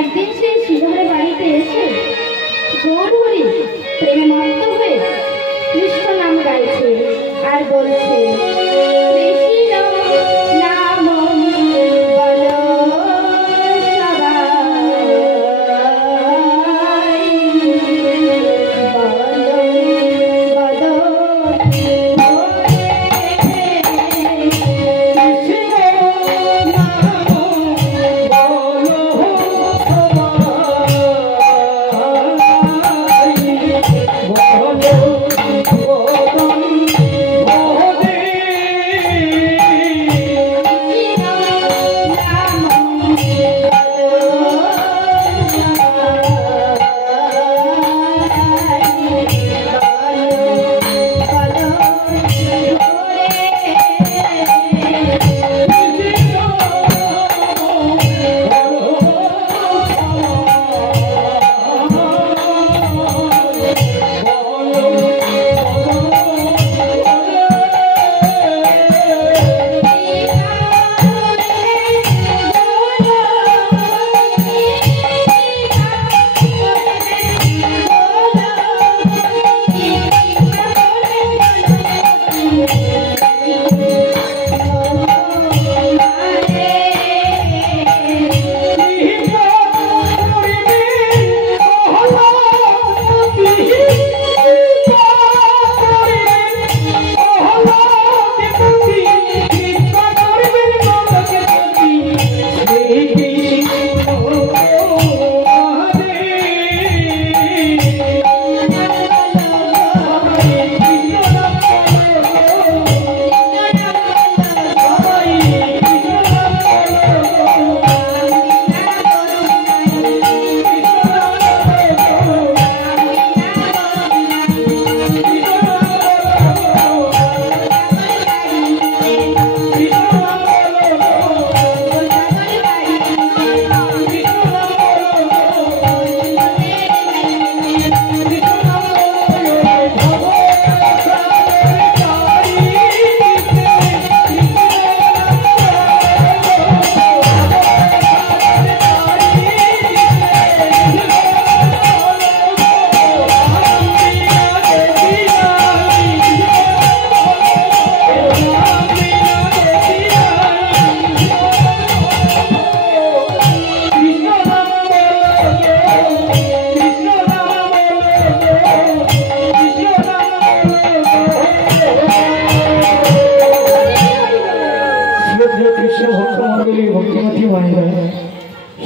একদিন সে শ্রীধরের বাড়িতে এসে গৌর হরি প্রেমে মত্ত হয়ে কৃষ্ণ নাম গাইছে আর বলছে, কৃষ্ণ নাম বলো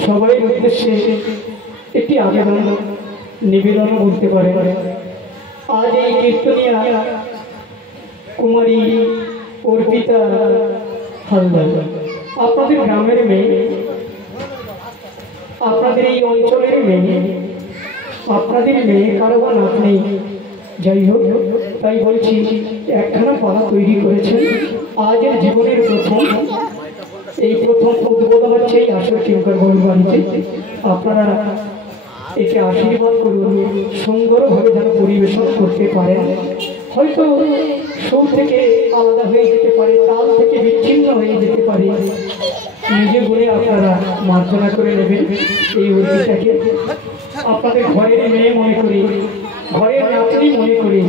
সবাই উদ্দেশ্যে একটি আবেদন নিবেদন করতে পারে। আজ এই কীর্তনিয়া কুমারী অর্পিতা হালদার আপনাদের গ্রামের মেয়ে, আপনাদের এই অঞ্চলের মেয়ে, আপনাদের মেয়ে কারো বা নাত নেই, যাই হোক তাই বলছি একখানা পালা তৈরি করেছেন। আজের জীবনের এই প্রথম উদ্বোধন হচ্ছে এই আসর কিঙ্কর গৌর বাড়িতে। আপনারা একে আশীর্বাদ করুন, সুন্দরভাবে যেন পরিবেশন করতে পারেন। হয়তো সুর থেকে আলাদা হয়ে যেতে পারে, তাল থেকে বিচ্ছিন্ন হয়ে যেতে পারে, নিজে বলে আপনারা মার্জনা করে নেবেন এই অর্পিতাকে। আপনাদের ঘরের মেয়ে মনে করি, ঘরের নাতনি মনে করি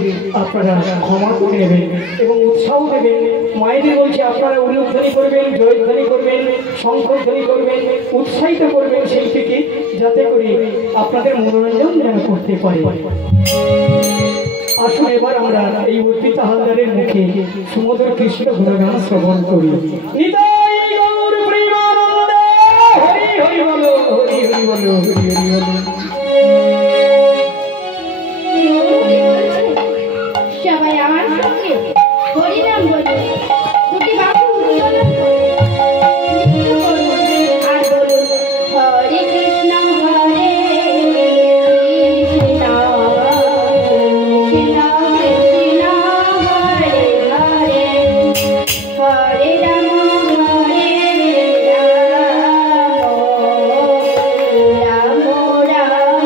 আপনারা ক্ষমা করে নেবেন এবং উৎসাহ দেবেন। মায়েদের বলছে আপনারা উলুধ্বনি করবেন, জয়ধ্বনি করবেন, শঙ্খধ্বনি করবেন, উৎসাহিত করবেন শিল্পীকে, যাতে করে আপনাদের মনোরঞ্জন যেন করতে পারে। আসুন এবার আমরা এই অর্পিতা হালদারের মুখে সুমধুর কৃষ্ণ গুণগান শ্রবণ করি। নিতাই গৌর প্রেমানন্দে হরি হরি বলো, হরি হরি বলো, হরি হরি বলো। সবাই আমার সঙ্গে হরিনাম বলে দুটি বাহু উত্তোলন করে নৃত্য করুন আর বলুন, হরে কৃষ্ণ হরে কৃষ্ণ কৃষ্ণ কৃষ্ণ হরে হরে, হরে রাম হরে রাম রাম রাম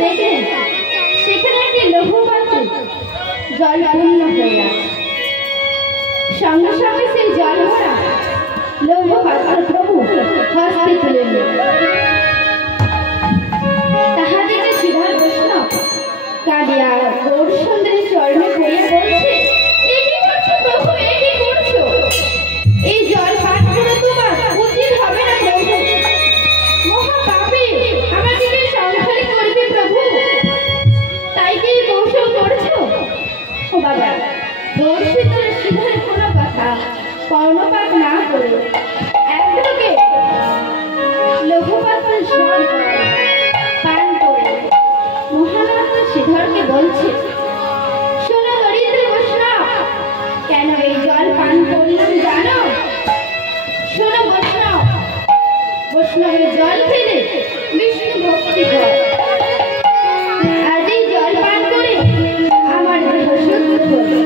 দেখলেন সেখানে একটি লঘু পাত্রে জল পূর্ণ হয়ে আছে। সঙ্গে সঙ্গে সেই জল ভরা লঘু পাত্র প্রভু হস্তে তুলে নিলেন। তাহা দেখে শ্রীধর বৈষ্ণব কাঁদিয়া গৌর সুন্দরী চরণে পড়িয়া বলছে, এ কি করছো প্রভু, এ কি করছো? এই জল পান করে তোমার উচিত হবে না প্রভু। মহা পাপী, আমাকে কি সংহার করবে প্রভু? তাই কি এই কৌশল করছো? ও বাবা, গৌর সুন্দরী শ্রীধরের কোনো কথা কর্ণপাত না করে একদিকে লঘুপাত্রের জল পান করে মহানন্দ শ্রীধরকে বলছে, শোনো দরিদ্র বৈষ্ণব, কেন এই জল পান করলাম জানো? শোনো বৈষ্ণব, বৈষ্ণবের জল খেলে বিষ্ণু ভক্তি কর। আজ এই জল পান করে আমার দেহ শুদ্ধ হলো।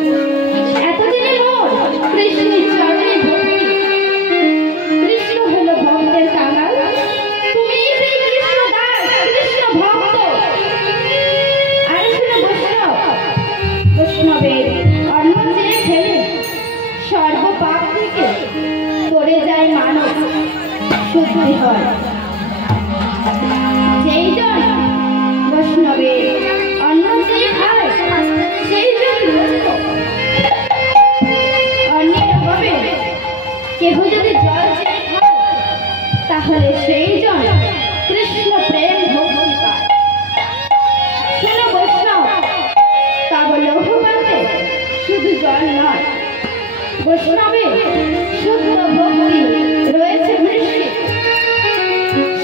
এতদিনে মোর কৃষ্ণের চরণে ভক্তি, কৃষ্ণ হলো ভক্তের কাঙাল, তুমি সেই কৃষ্ণ দাস, কৃষ্ণ ভক্ত। আর শোনো বৈষ্ণব, বৈষ্ণবের অন্ন চেয়ে খেলে সর্বপাপ থেকে করে যায় মানব, শুদ্ধি হয়। যেই জন বৈষ্ণবের অন্ন চেয়ে খায় সেই জন মুক্ত। অন্যের অভাবে কেহ যদি জল চেয়ে খায় তাহলে সেই জন কৃষ্ণ প্রেম ভক্তি পায়। শোনো বৈষ্ণব, তব লঘুপাতে শুধু জল নয়, বৈষ্ণবে শুদ্ধ ভক্তি রয়েছে বৃষ্টি।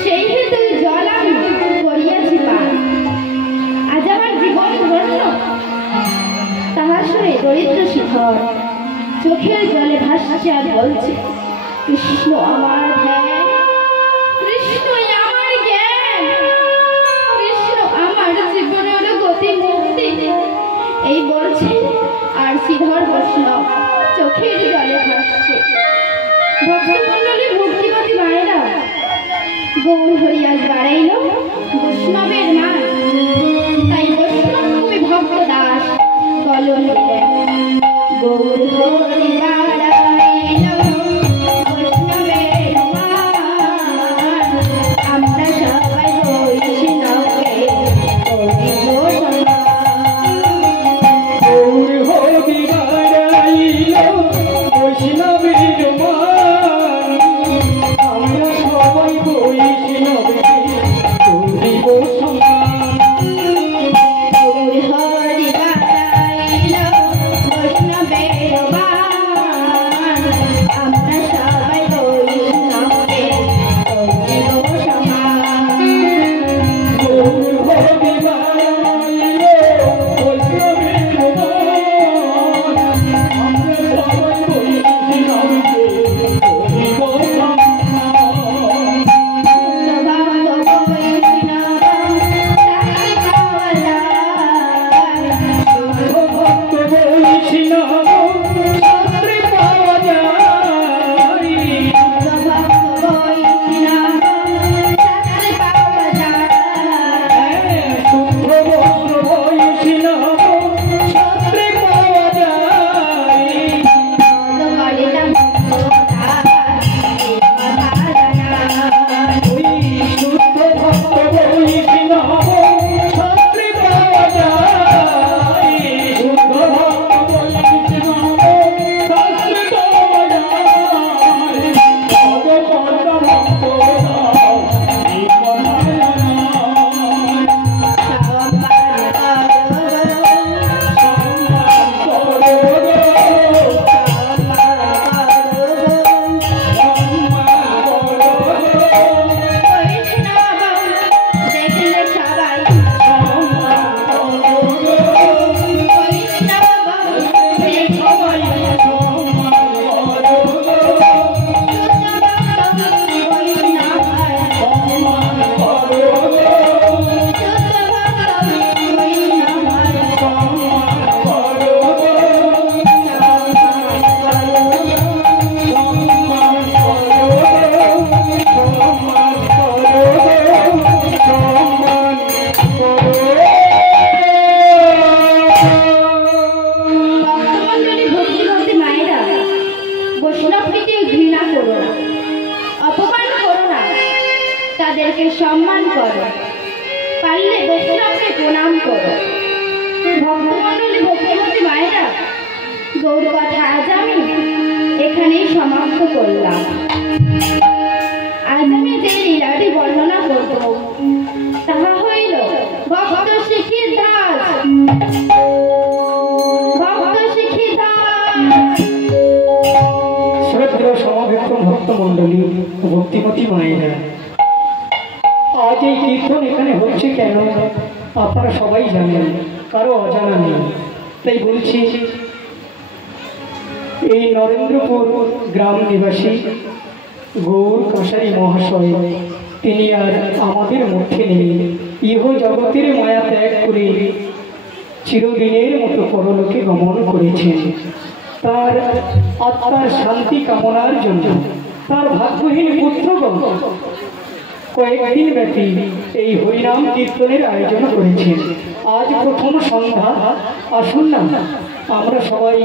সেই হেতু জল আমি করিয়াছি পান। আজ আমার জীবন ধন্য। তাহা শুনে দরিদ্র শ্রীধর চোখের জলে ভাসছে আর বলছে, কৃষ্ণ আমার ধ্যান, কৃষ্ণই আমার জ্ঞান, কৃষ্ণ আমার জীবনের গতি মুক্তি। এই বলছে আর শ্রীধর বৈষ্ণব চোখের জলে ভাসছে। ভক্তমণ্ডলী ভক্তিমতী মায়েরা গৌর হরিয়াস বাড়াইল বৈষ্ণবের মান। তাই বৈষ্ণব কবি ভক্ত দাস কলম দিলেন, গৌর হরি বাড়াইল বৈষ্ণবের মান, আমরা সবাই বৈষ্ণবকে করিব সম্মান। গৌর হরি বাড়াইল বৈষ্ণবের মান, আমরা সবাই বৈষ্ণবকে করিব সম্মান। গৌর হরি বাড়াইল বৈষ্ণবের মান, আমরা সবাই বৈষ্ণবকে করিব সম্মান। গৌর হরি বাড়াইল বৈষ্ণবের মান, আমরা সবাই বৈষ্ণবকে করিব সম্মান। ভক্ত বৈষ্ণব শাস্ত্রে পাওয়া যায়, শুদ্ধ ভক্ত বৈষ্ণব শাস্ত্রে পাওয়া যায়। ওই শুদ্ধ ভক্ত বৈষ্ণব শাস্ত্রে পাওয়া যায়, শুদ্ধ ভক্ত বৈষ্ণব শাস্ত্রে পাওয়া যায়। ভগবন্ত ভক্ত দাও এই কথা জানায়। গৌর কথা আজ আমি এখানেই সমাপ্ত করলাম। আজ আমি যে লীলাটি বর্ণনা করব তাহা হইল ভক্ত শিখির দাস। ভক্ত শিখির দাস। শ্রদ্ধেয় সমাবেত ভক্ত মণ্ডলী, ভক্তিমতী মায়েরা, আজ এই কীর্তন এখানে হচ্ছে কেন আপনারা সবাই জানেন, কারো অজানা নেই। তাই বলছি, এই নরেন্দ্রপুর গ্রাম নিবাসী গৌর কাশারি মহাশয় তিনি আর আমাদের মধ্যে নেই। ইহ জগতের মায়া ত্যাগ করে চিরদিনের মতো পরলোকে গমন করেছেন। তার আত্মার শান্তি কামনার জন্য তার ভাগ্যহীন পুত্রগণ কয়েকদিন ব্যাপী এই হরিনাম কীর্তনের আয়োজন করেছেন। আজ প্রথম সন্ধ্যা, আসুন না আমরা সবাই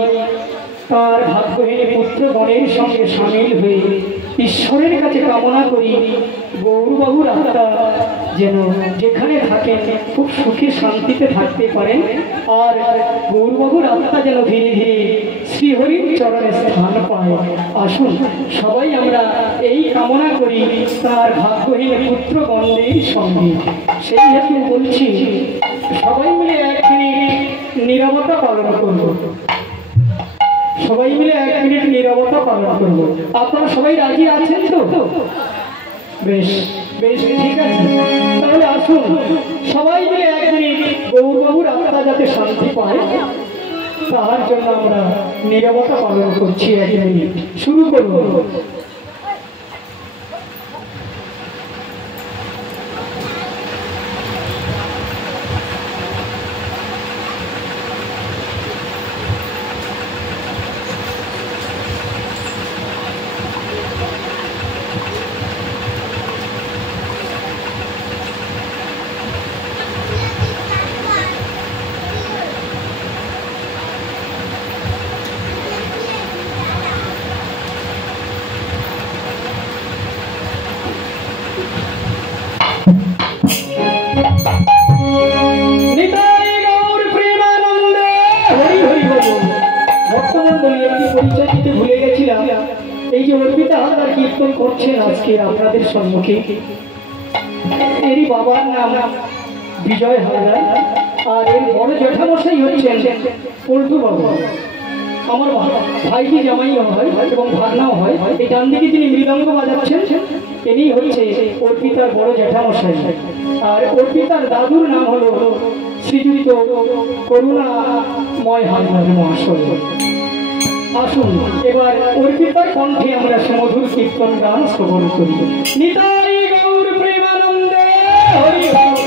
তার ভাগ্যহীন পুত্রগণের সঙ্গে সামিল হয়ে ঈশ্বরের কাছে কামনা করি গৌরবাবুর আত্মা যেন যেখানে থাকেন খুব সুখে শান্তিতে থাকতে পারেন, আর গৌরবাবুর আত্মা যেন ধীরে ধীরে শ্রীহরির চরণে স্থান পায়। আসুন সবাই আমরা এই কামনা করি তার ভাগ্যহীন পুত্রগণের সঙ্গে। সেই হেতু বলছি, সবাই মিলে এক মিনিট নীরবতা পালন করব। সবাই মিলে এক মিনিট নীরবতা পালন করব। আপনারা সবাই রাজি আছেন তো? বেশ বেশ, ঠিক আছে। তাহলে আসুন সবাই মিলে এক মিনিট গৌরবাবুর আত্মা যাতে শান্তি পায় তার জন্য আমরা নীরবতা পালন করছি। এক মিনিট শুরু করব। ভুলে গেছিলাম, এই যে অর্পিতা তার কীর্তন করছেন আজকে আপনাদের সম্মুখে, এরই বাবার নাম বিজয় হালদার, আর এর বড় জ্যাঠামশাই হচ্ছেন পল্টু বাবু। আমার ভাইটি জামাইও হয় এবং ভাগনাও হয়। এই ডান দিকে যিনি মৃদঙ্গ বাজাচ্ছেন ইনি হচ্ছে অর্পিতার বড় জ্যাঠামশাই, আর অর্পিতার দাদুর নাম হলো শ্রীযুক্ত করুণাময় হালদার মহাশয়। আসুন এবার অর্পিতার কণ্ঠে আমরা সুমধুর কীর্তন গান শ্রবণ করি। নিতাই গৌর প্রেমানন্দে হরি হরি।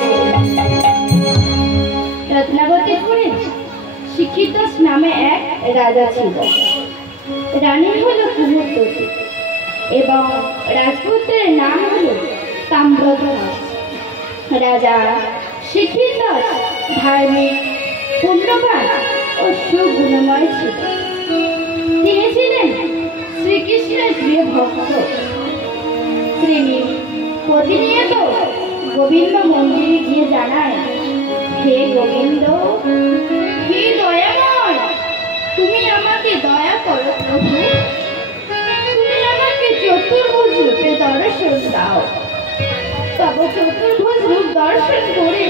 রত্নাবতীপুরে শিক্ষিত নামে এক রাজা ছিল। রানী হল কুমুরবতী এবং রাজপুত্রের নাম হল তাম্রধ্বজ। রাজা শিক্ষিত, ধার্মিক, পুণ্যবান ও সুগুণময় ছিল। তিনি ছিলেন শ্রীকৃষ্ণের প্রিয় ভক্ত। তিনি প্রতিনিয়ত গোবিন্দ মন্দিরে গিয়ে জানায়, হে গোবিন্দ, হে দয়াময়, তুমি আমাকে দয়া করো প্রভু, তুমি আমাকে চতুর্ভুজ রূপে দর্শন দাও। তব চতুর্ভুজ রূপ দর্শন করে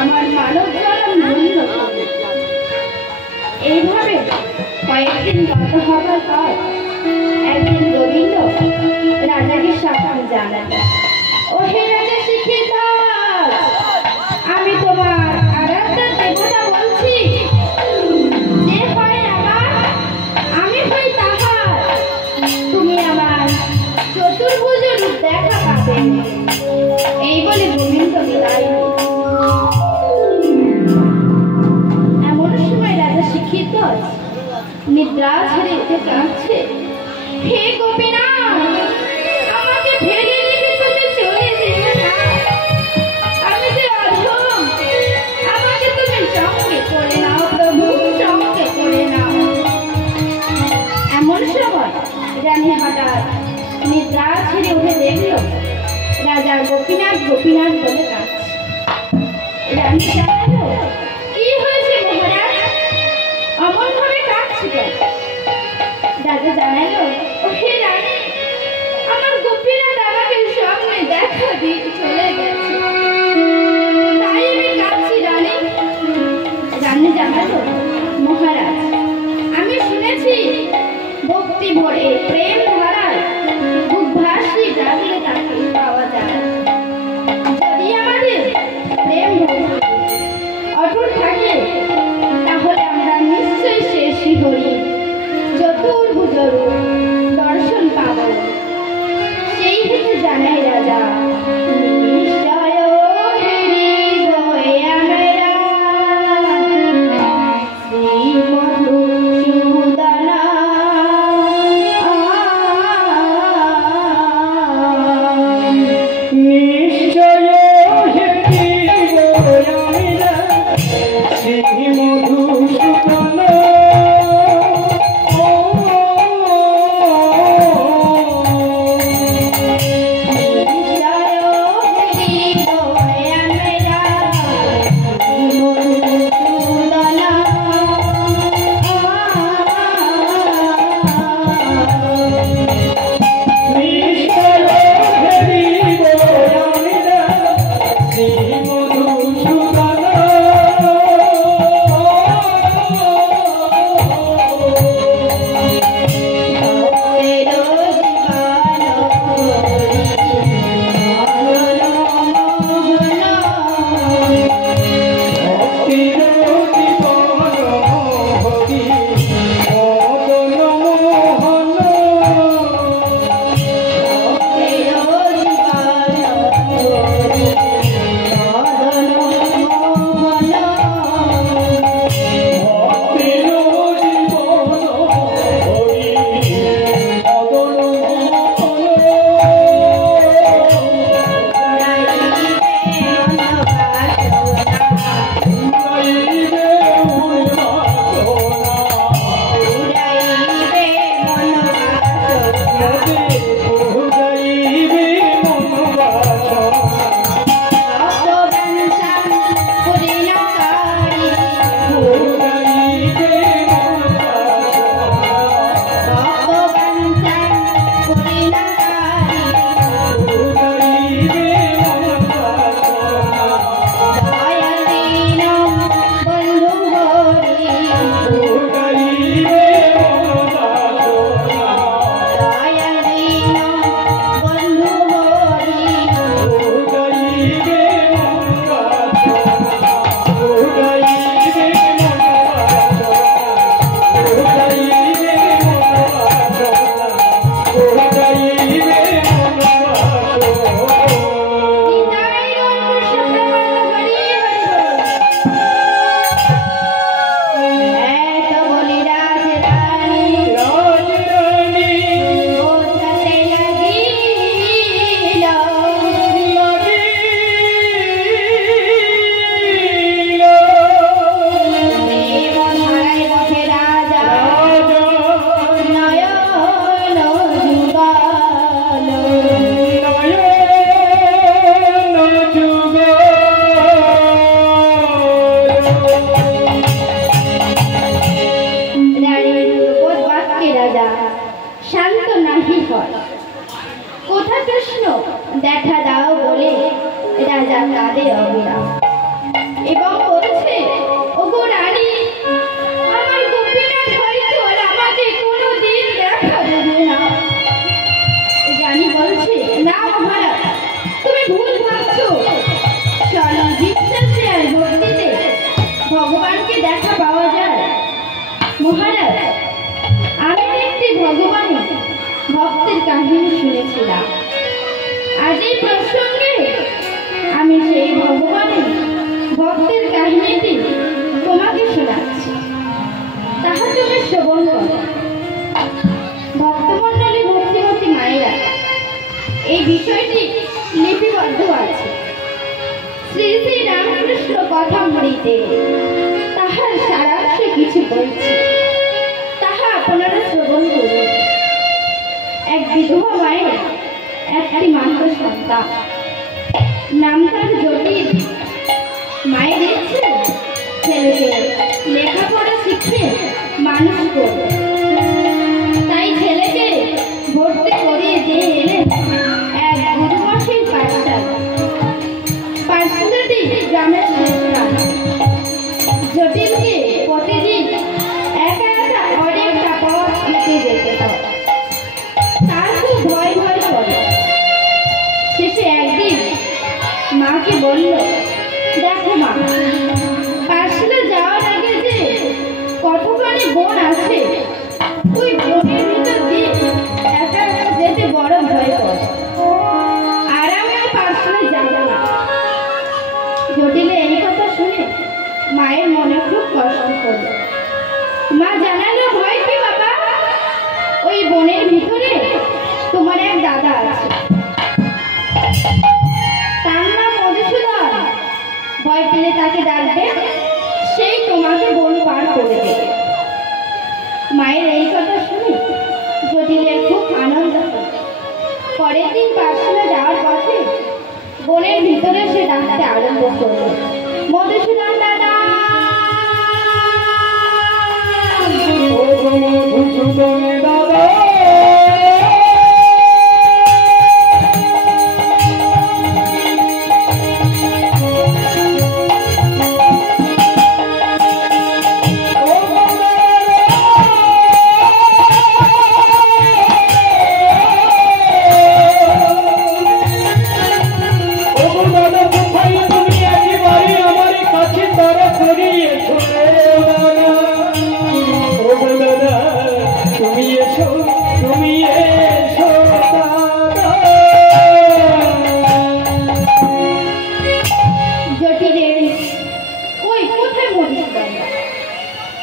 আমার মানব জন্ম ধন্য করো। এইভাবে কয়েকদিন গত হবার পর একদিন গোবিন্দ রাজাকে সাক্ষাৎ জানালেন, ও হে রাজা শিক্ষিত, আমি তোমার আরাধ্য দেবতা বলছি। যে হয় আমার, আমি হই তাহার। তুমি আমার চতুর্ভুজ রূপ দেখা পাবে। এই বলে গোবিন্দ বিদায়। এমন সময় রাজা শিক্ষিত নিদ্রা ছেড়ে উঠে কাঁদছে, হে গোপীনাথ, আমাকে ফেলে রেখে তুমি চলে যেও না। আমি যে অধম, আমাকে তুমি সঙ্গে করে নাও প্রভু, সঙ্গে করে নাও। এমন সময় রানী হঠাৎ নিদ্রা ছেড়ে উঠে দেখল রাজা গোপীনাথ গোপীনাথ বলে কাঁদছে। রানী জানালো, কি হয়েছে মহারাজ, অমন ভাবে কাঁদছে? ভক্তের কাহিনী শুনেছিলাম। আজ এই প্রসঙ্গে আমি সেই ভগবানের ভক্তের কাহিনীটি তোমাকে শোনাচ্ছি, তাহা তুমি শ্রবণ করো। ভক্তমণ্ডলী, ভক্তিমতী মায়েরা, এই বিষয়টি লিপিবদ্ধ আছে শ্রী শ্রী রামকৃষ্ণ কথামৃতে। তাহার সারাংশে কিছু বলছি, তাহা আপনারা শ্রবণ করুন। এক বিধবা মায়ের একটি মাত্র সন্তান, নাম তার জটিল। মায়ের ইচ্ছে ছেলেকে লেখাপড়া শিখে মানুষ করবে, তাই ছেলেকে ভর্তি করিয়ে দিয়ে এলেন এক গুরুমশাই পাঠশালাটি গ্রামের শেষকাল। জটিলকে প্রতিদিন একা একা অনেকটা পথ হেঁটে যেতে হয়, তার খুব ভয় ভয় করে। শেষে একদিন মাকে বলল, দেখো মা, পাঠশালা যাওয়ার আগে যে কতখানি বন আছে, ওই বনের ভিতর দিয়ে একা একা যেতে বড় ভয় করে, আর আমি পাঠশালায় যাব না। জটিলে এই কথা শুনে মায়ের মনে খুব কষ্ট হল। মা জানালো, ভয় কি বাবা, ওই বনের ভিতরে তোমার এক দাদা আছে, তার নাম মধুসূদন। ভয় পেলে তাকে ডাকবে, সেই তোমাকে বন পার করে দেবে। মায়ের এই কথা শুনে জটিলের খুব আনন্দ হল। পরের দিন পাঠশালা যাওয়ার পথে বনের ভিতরে সে ডাকতে আরম্ভ করল, মধুসূদন দাদা, মধুসূদন দাদা।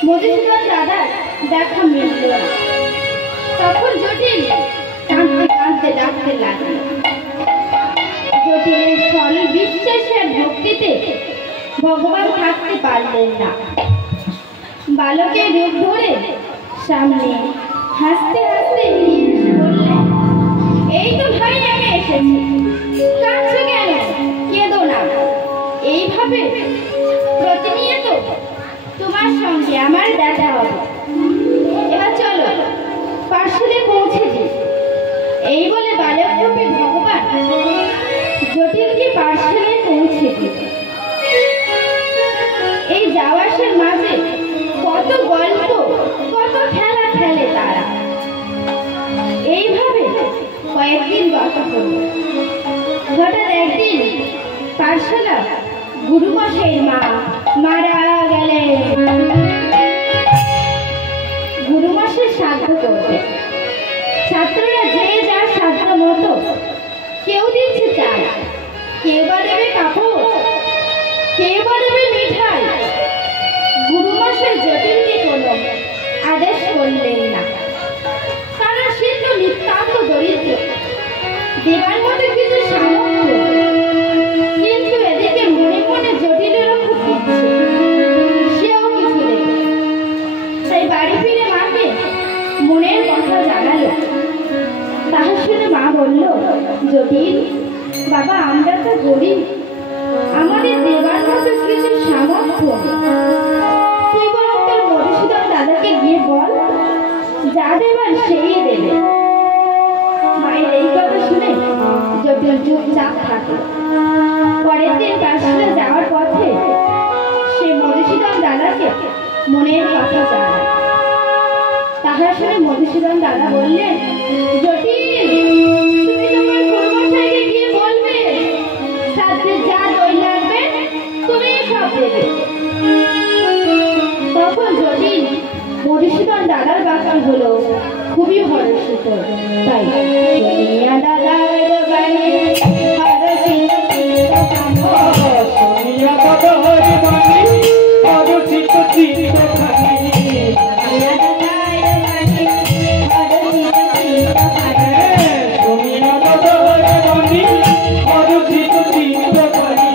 মধুসূদন দাদার দেখা মিলল না। তখন জটিল কাঁদতে কাঁদতে ডাকতে লাগল। জটিলের সরল বিশ্বাসের ভক্তিতে ভগবান থাকতে পারলেন না। বালকের রূপ ধরে সামনে হাসতে হাসতে বললেন, এই তো ভাই আমি এসেছি, কাঁদছো কেন? কেঁদো না। এইভাবে প্রতিনিয়ত তোমার সঙ্গে আমার দেখা হবে। এবার চলো, পাঠশালায় পৌঁছে দিই। এই বলে বালক রূপী ভগবান জটিলকে পাঠশালায় পৌঁছে দিল। এই যাওয়া আসার মাঝে কত গল্প, কত খেলা খেলে তারা। এইভাবে কয়েকদিন গত হল। হঠাৎ একদিন পাঠশালা গুরুমশাইয়ের মা মারা গেলেন। গুরুমশাই শ্রাদ্ধ করবে। ছাত্ররা যে যার সাধ্য মতো, কেউ দিচ্ছে চাল, কেউ বা দেবে কাপড়, কেউ বা দেবে মিঠাই। গুরুমশাই জটিলকে কোনো আদেশ করলেন না, কারণ সে তো নিতান্ত দরিদ্র, দেবার মতো কিছু সামর্থ্য। কিন্তু এদিকে মনে মনে জটিলেরও খুব ইচ্ছে, সেও কিছু দেবে। তাই বাড়ি ফিরে মাকে মনের কথা জানালো। তাহা শুনে মা বলল, জটিল বাবা, আমরা তো গরিব, আমাদের দেবার মতো কিছু সামর্থ্য। তুই বরং তোর মধুসূদন দাদাকে গিয়ে বল, যা দেবার সেই দেবে। মায়ের এই কথা শুনে জটিল চুপচাপ থাকলো। পরের দিন পাঠশালা যাওয়ার পথে সে মধুসূদন দাদাকে মনের কথা জানায়। তাহা শুনে মধুসূদন দাদা বললেন, জটিল তুমি তোমার গুরুমশাইকে গিয়ে বলবে, সাথে যা দই লাগবে তুমি সব দেবে। তখন জটিল মধুসূদন দাদার বাকি হলো খুবই হর্ষিত। তাই সোনিয়া দাদা বাড়ি হর্ষিত সোনিয়া দাদা বাড়ি হর্ষিত চিত্তখানি সোনিয়া দাদা বাড়ি হর্ষিত চিত্তখানি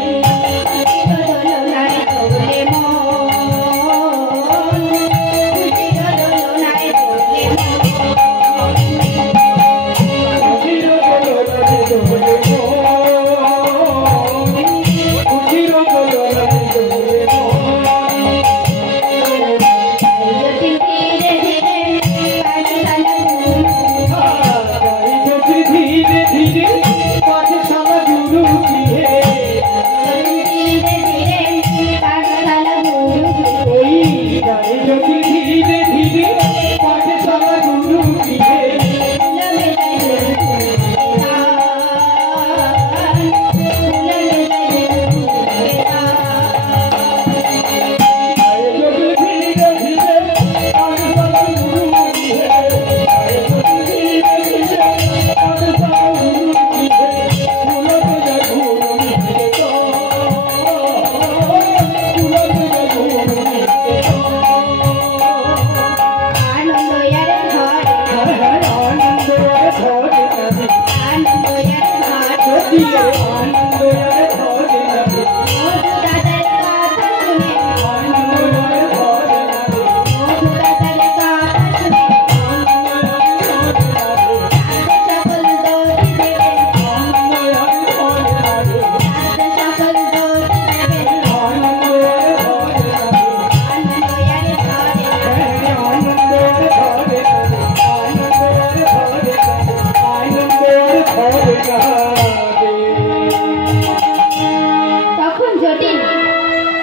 তখন জটিল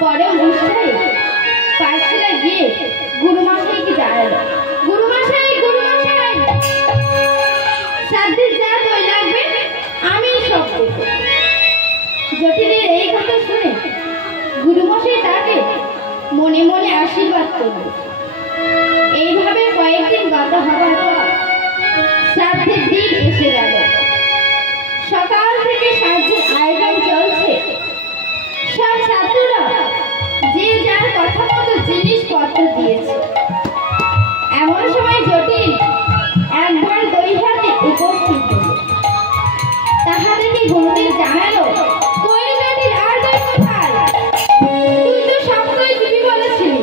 পরে মশাই পাঠশালা গিয়ে গুরুমশাইকে জানালো, গুরুমশাই সাধ্যের যা দই লাগবে আমি সব দেবো। জটিলের এই কথা শুনে গুরুমশাই তাকে মনে মনে আশীর্বাদ করল। এইভাবে কয়েকদিন গত হবার পর শ্রাদ্ধের দিন এসে গেল। সকাল থেকে শ্রাদ্ধের আয়োজন চলছে। সব ছাত্ররা যে যার কথা মতো জিনিসপত্র দিয়েছে। এমন সময় জটিল একবার দই হাতে উপস্থিত হল। তাহা দেখে গুরুদেব জানালো, কই জটিল আর দই কোথায়? তুই তো সব দই দিবি বলেছিলি।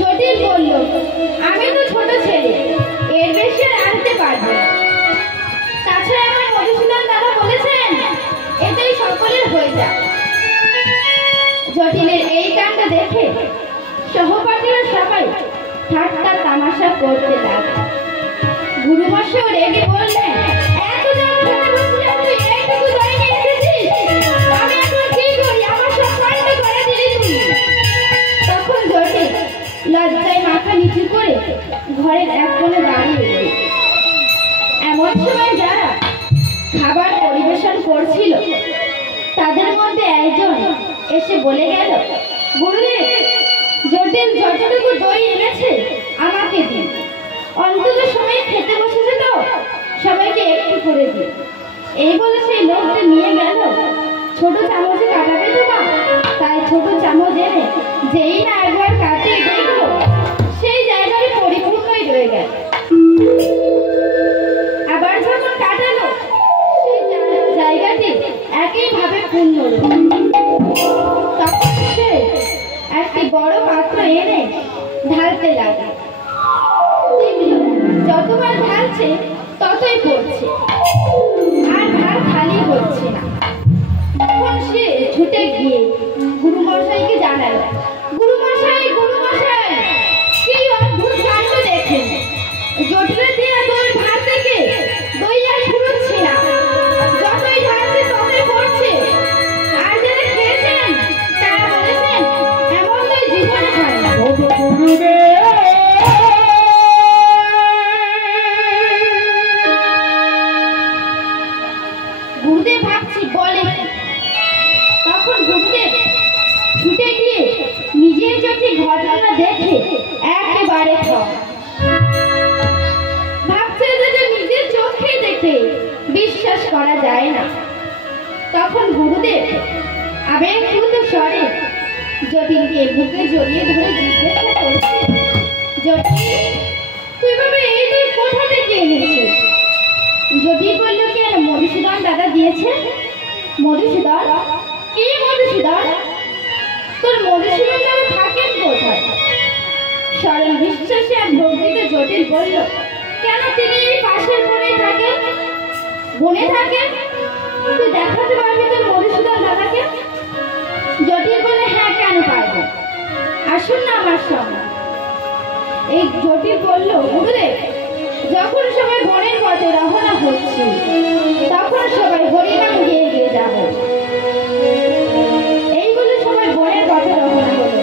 জটিল বলল, আমি তো ছোট ছেলে, এর বেশি আর আনতে পারবো না। তাছাড়া আমার মধুসূদন দাদা বলেছেন এতেই সকলের হয়ে যায়। জটিলের এই কাণ্ড দেখে সহপাঠীরা সবাই ঠাট্টা তামাশা করতে লাগলো। গুরুমশাই রেগে বললেন, এতজন খেতে বসে তুই এইটুকু দই নিয়ে এসেছিস, আমি এখন কি করি? আমার সব কাণ্ড করে দিলি তুই। তখন জটিল লজ্জায় মাথা নিচু করে ঘরের এক কোণে দাঁড়িয়ে রইল। এমন সময় যারা খাবার পরিবেশন করছিল তাদের মধ্যে একজন এসে বলে গেল, গুরুদেব, জটিল যতটুকু দই এনেছে আমাকে দিন। অন্তত সময় খেতে বসেছে তো, সবাইকে একটু করে দিন। এই বলে সেই লোকটা নিয়ে গেল ছোট চামচে কাটাবে তো না, তাই ছোট চামচ এনে যেই না একবার কাটে দেখলো সেই জায়গায় পরিপূর্ণই রয়ে গেল। আবার যখন কাটালো সেই জায়গাটি একইভাবে পূর্ণ রইল। তখন সে একটি বড় পাত্র এনে ঢালতে লাগলো। যতবার ঢালছে ততই পড়ছে, আর ঢাল খালি হচ্ছে না। তখন সে ছুটে গিয়ে গুরুমশাইকে জানালো, গুরুমশাই কি অদ্ভুত কাণ্ড দেখেন। জটিলের দেয়া দইয়ের ভাত থেকে দই আর ফুরোচ্ছে না, যতই ঢালছে ততই পড়ছে। আর যারা খেয়েছেন তারা বলেছেন এমন দই জীবনে খায় না। গুরুদেব ভাবছি বলে। তখন গুরুদেব ছুটে গিয়ে নিজের চোখে ঘটনা দেখে একেবারে করা যায় না। তখন গুরুদেব আবেগপ্লুত স্বরে জটিলকে বুকে জড়িয়ে ধরে জিজ্ঞাসা করছে, জটিল, তুই ভাবে এই তুই কোথা থেকে এনেছিস? জটিল বলল, কেন, মধুসূদন দাদা দিয়েছে। মধুসূদন? কে মধুসূদন? তোর মধুসূদন দাদা থাকেন কোথায়? সরল বিশ্বাসে আর ভক্তিতে জটিল বলল, কেন, তিনি এই পাশের বনে থাকেন। বনে থাকেন? তুই দেখাতে পারবি তোর মধুসূদন দাদাকে? জটিল বলে, হ্যাঁ, কেন পারবো, আসুন না আমার সঙ্গে। এই জটিল বলল, গুরুদেব, যখন সবাই বনের পথে রওনা হচ্ছে তখন সবাই হরিনাম গেয়ে গিয়ে যাবে। এই বলে সবাই বনের পথে রওনা হলো।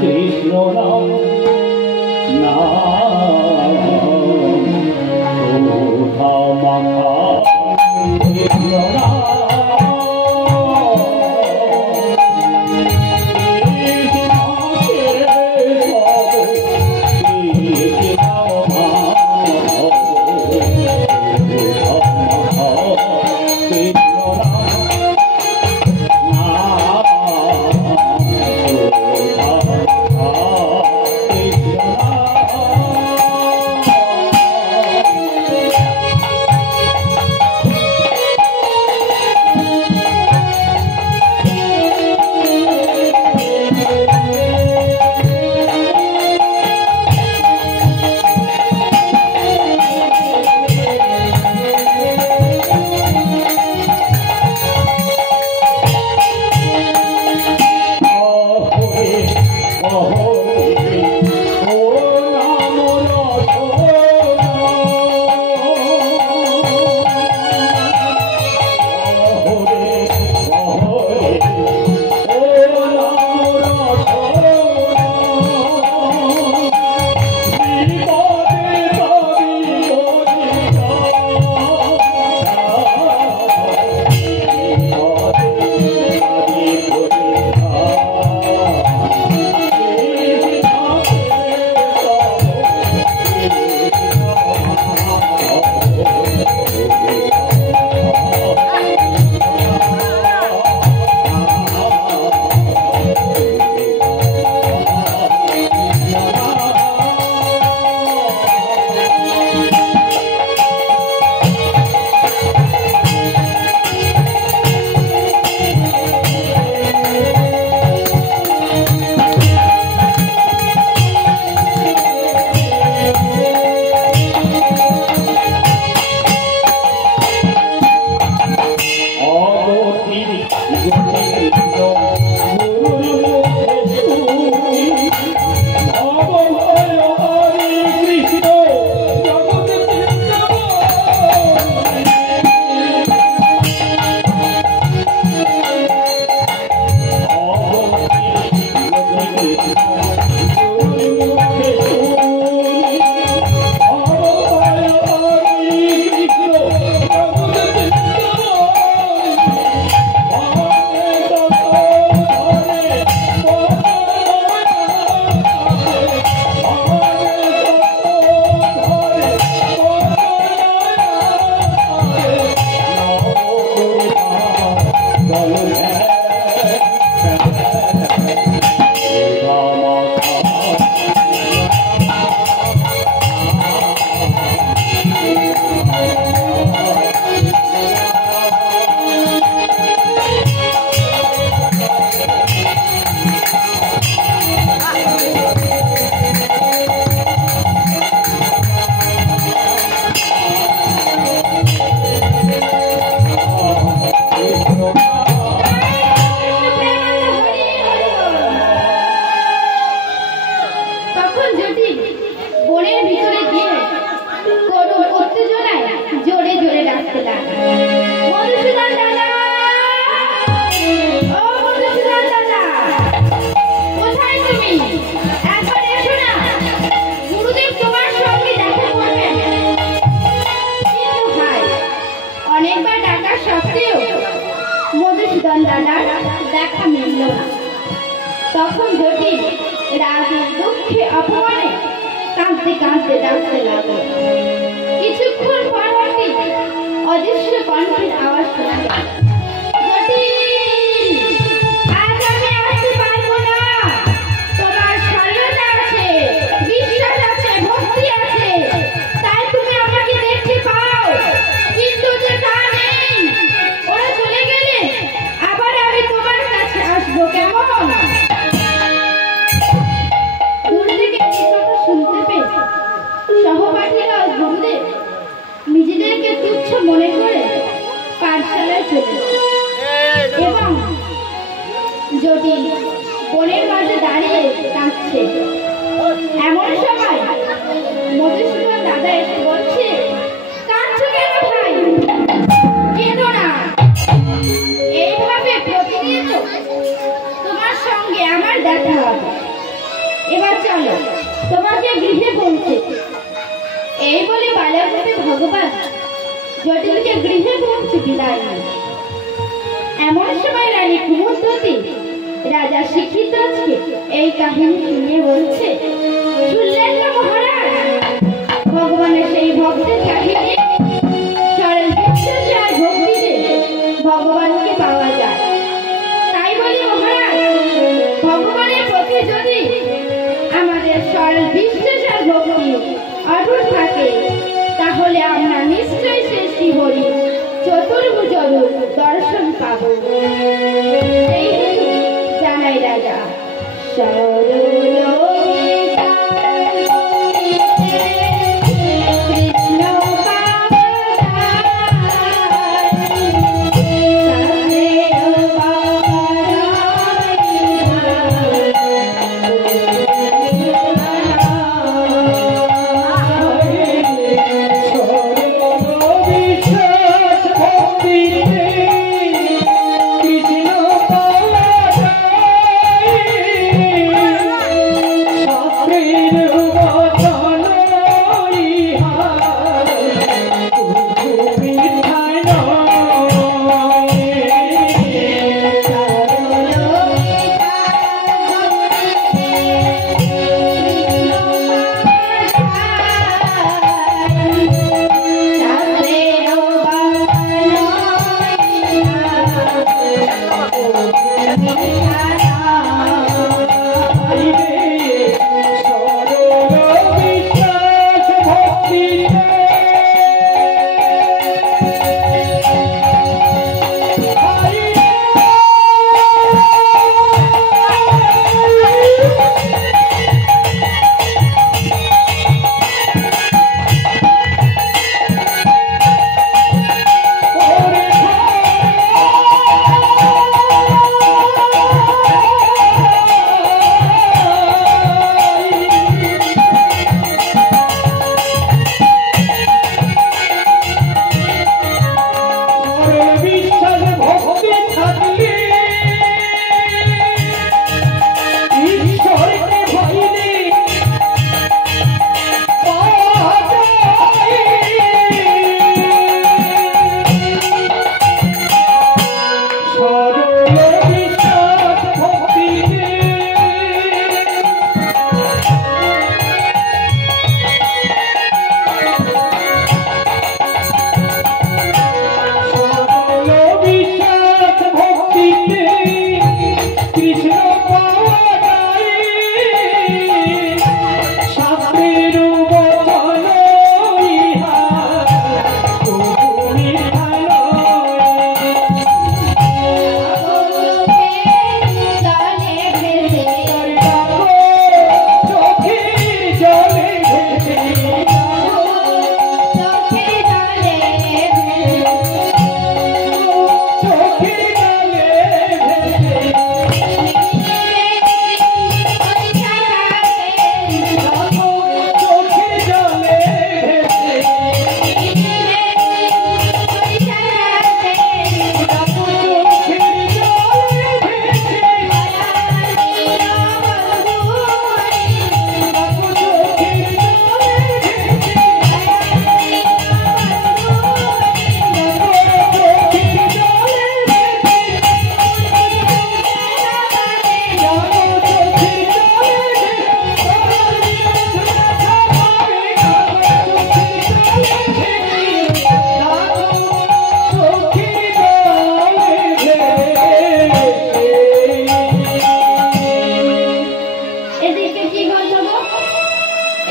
কৃষ্ণ নাম তখন জটিল রাগে দুঃখে অপমানে কাঁদতে কাঁদতে ডাকতে লাগলো। কিছুক্ষণ পর হতেই অদৃশ্য কণ্ঠের আওয়াজ শোনা গেল, জটিল, আজ আমি আসতে পারবো না। তোমার সরলতা আছে, বিশ্বাস আছে, ভক্তি আছে, তাই তুমি আমাকে দেখতে পাও, কিন্তু যে তা নেই। ওরা চলে গেলে আবার আমি তোমার কাছে আসবো, কেমন? দূর থেকে এই কথা শুনতে পেয়ে সহপাঠীরা ও গুরুদেব নিজেদেরকে তুচ্ছ মনে করে পাঠশালায় চলে এবং জটিল বনের মাঝে দাঁড়িয়ে কাঁদছে। এমন সময় মধুসূদন দাদা এসে বলছে, কাঁদছো কেন ভাই? কেঁদো না, এইভাবে প্রতিদিন তোমার সঙ্গে আমার দেখা হবে। এবার চলো, তোমাকে গৃহে পৌঁছে। এই বলে বালকরূপী ভগবান জটিলকে গৃহে পৌঁছে বিদায় নেন। এমন সময় রানী কুমুদবতী রাজা শিক্ষিতকে এই কাহিনী শুনিয়ে বলছে, শুনলেন না মহারাজ, ভগবানের সেই ভক্তের কাহিনী? সরল বিশ্বাস আর ভক্তিতে ভগবানকে পাওয়া যায়। তাই বলি মহারাজ, ভগবানের প্রতি যদি আমাদের সরল বিশ্বাস আর ভক্তি অটুট থাকে, তাহলে আমরা নিশ্চয়ই সেই শ্রীহরি চতুর্ভুজ দর্শন পাব। এই জানাই রাজা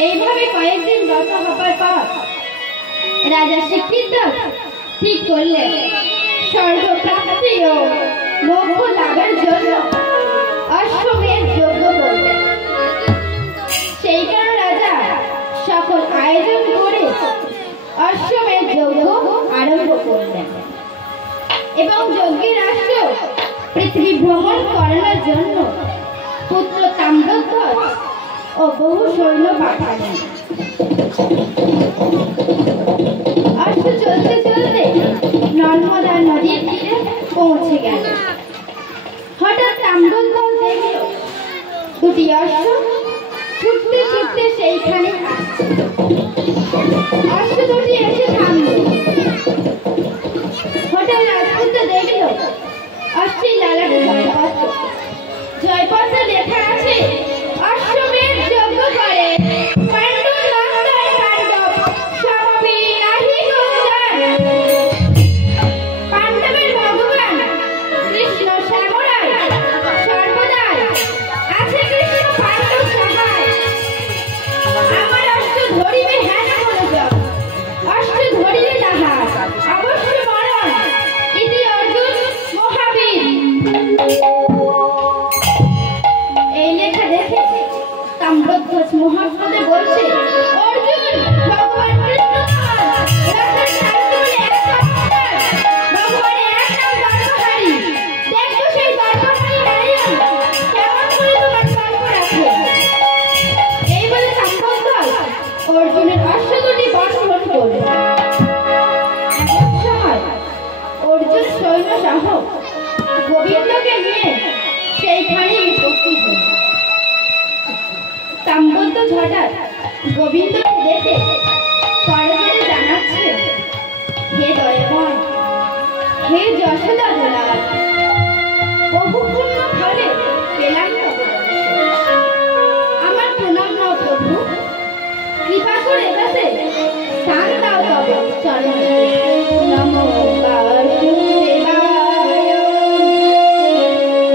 এইভাবে কয়েকদিন গত হবার পর রাজা শিক্ষিত ঠিক করলেন স্বর্গপ্রাপ্তি ও মোক্ষ লাভের জন্য অশ্বমেধ যজ্ঞ করবেন। সেই কারণে রাজা সকল আয়োজন করে অশ্বমেধ যজ্ঞ আরম্ভ করলেন এবং যজ্ঞের রাষ্ট্র পৃথিবী ভ্রমণ করানোর জন্য পুত্র তাম্রধ্বজ ও বহু সৈন্য পাঠালেন। অশ্ব চলতে চলতে নর্মদা নদীর তীরে পৌঁছে গেল। হঠাৎ তাম্রধ্বজ দেখল দুটি অশ্ব ছুটতে ছুটতে সেইখানে আসছে। অশ্ব দুটি এসে থামল। হঠাৎ রাজপুত্র দেখল অশ্বের লালাটে জয়পত্র লেখা আছে অশ্বমেধ যজ্ঞ করে পাণ্ডু নন্দন পাণ্ডব সমাপি নাহি গুঞ্জন। পাণ্ডবের ভগবান কৃষ্ণ শ্যামরায় সর্বদাই আছে কৃষ্ণ পাণ্ডব সহায়। আমার অশ্ব ধরিবে হেন মনোযোগ অশ্ব ধরিলে তাহা অবশ্য মরণ ইতি অর্জুন মহাবীর। এই লেখা দেখে তাম্রধ্বজ মহাপদে বলছে অর্জুন ভগবান কৃষ্ণ রথের সারথি বলে এক অবতার ভগবানের এক নাম দর্পহারী। দেখো সেই দর্পহারী নারায়ণ কেমন করে তোমার দর্প রাখে। এই বলে তাম্রধ্বজ অর্জুনের অশ্ব দুটি বর্ষণ করল। এমন সময় অর্জুন সৈন্য সহ গোবিন্দকে নিয়ে সেইখানে উপস্থিত হল। তাম্রধ্বজ হঠাৎ গোবিন্দকে দেখে করজোড়ে জানাচ্ছে হে দয়াময় হে যশোদা দুলাল বহু পুণ্য ফলে পেলাম তব দর্শন। আমার প্রণাম নাও প্রভু কৃপা করে তাতে স্থান দাও তব চরণে। নমো বাসুদেবায়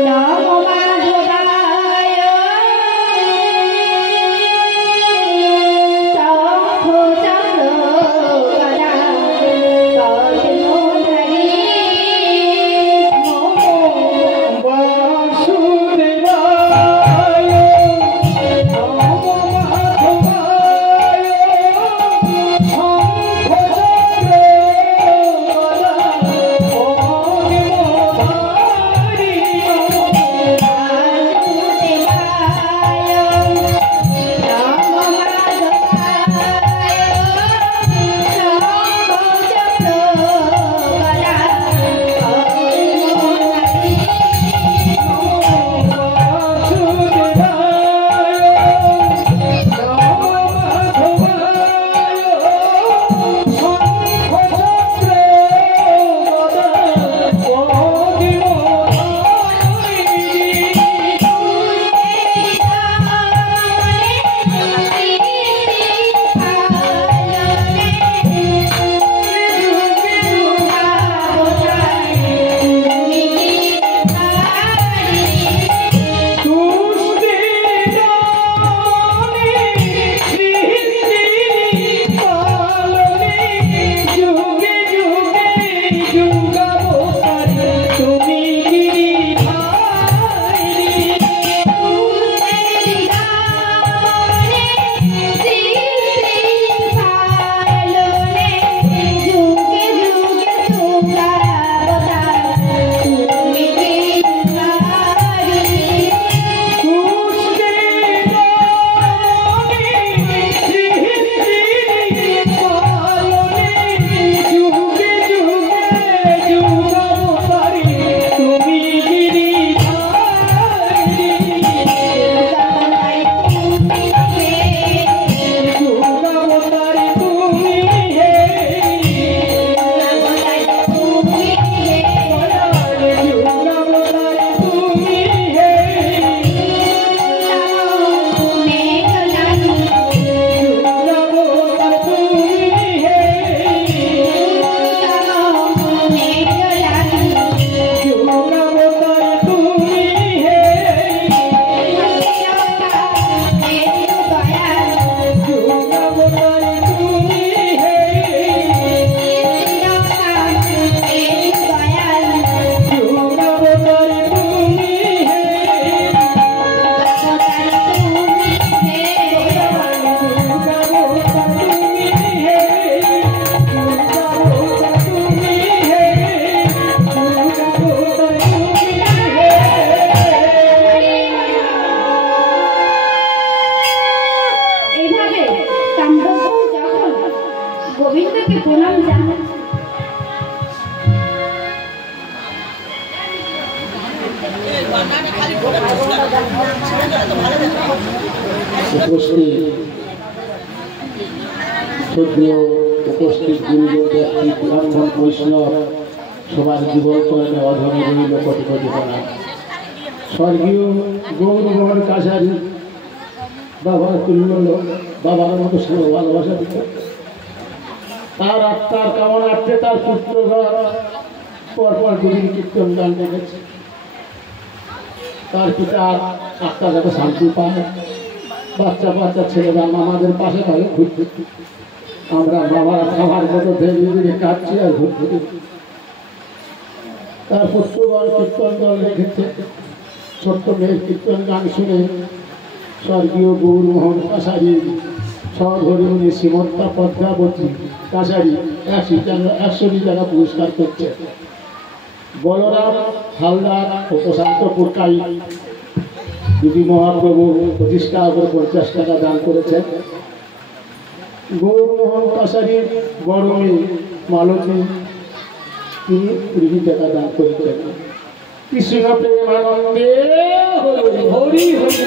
নমো মাধবায় শঙ্খ চক্র গদা পদ্মধারী নমো বাসুদেবায় নমো মাধবায় শঙ্খ চক্র উপস্থিত শ্রদ্ধেয় উপস্থিত গুরুজন ব্যক্তি ব্রাহ্মণ বৈষ্ণব সবার জীবন কর্মে অধমে রইল কোটি কোটি প্রণাম। স্বর্গীয় গৌরমোহন কাছারি বাবার তুল্য বাবার মতো সে ভালোবাসা দিত। তার আত্মার কামনার্থে তার পুত্রগণ পরপর দুদিন কীর্তন গান ডেকেছে। তার পিতা আত্মা যাতে শান্তি পায়, বাচ্চা বাচ্চা ছেলেরা আমাদের পাশে পাশে ঘুরতে, আমরা বাবার খাবার মতো ধীরে কাটছি আর ঘুরতে। তার পুত্রগণ কীর্তন দল রেখেছে। ছোট্ট মেয়ের কীর্তন গান শুনে স্বর্গীয় গৌরমোহন কাছারি সহধর্মিণী শ্রীমত্তা পদ্মাবতী কাছারি 100 টাকা পুরস্কার করছে। বলরাম হালদার ও প্রশান্ত পুরকাই দুটি মহাপ্রভু প্রতিষ্ঠা করে 50 টাকা দান করেছেন। গৌরমোহন কাছারির বড় মেয়ে মালতী তিনি 20 টাকা দান করেছেন। কৃষ্ণ প্রেমানন্দে হরি হরি হরি।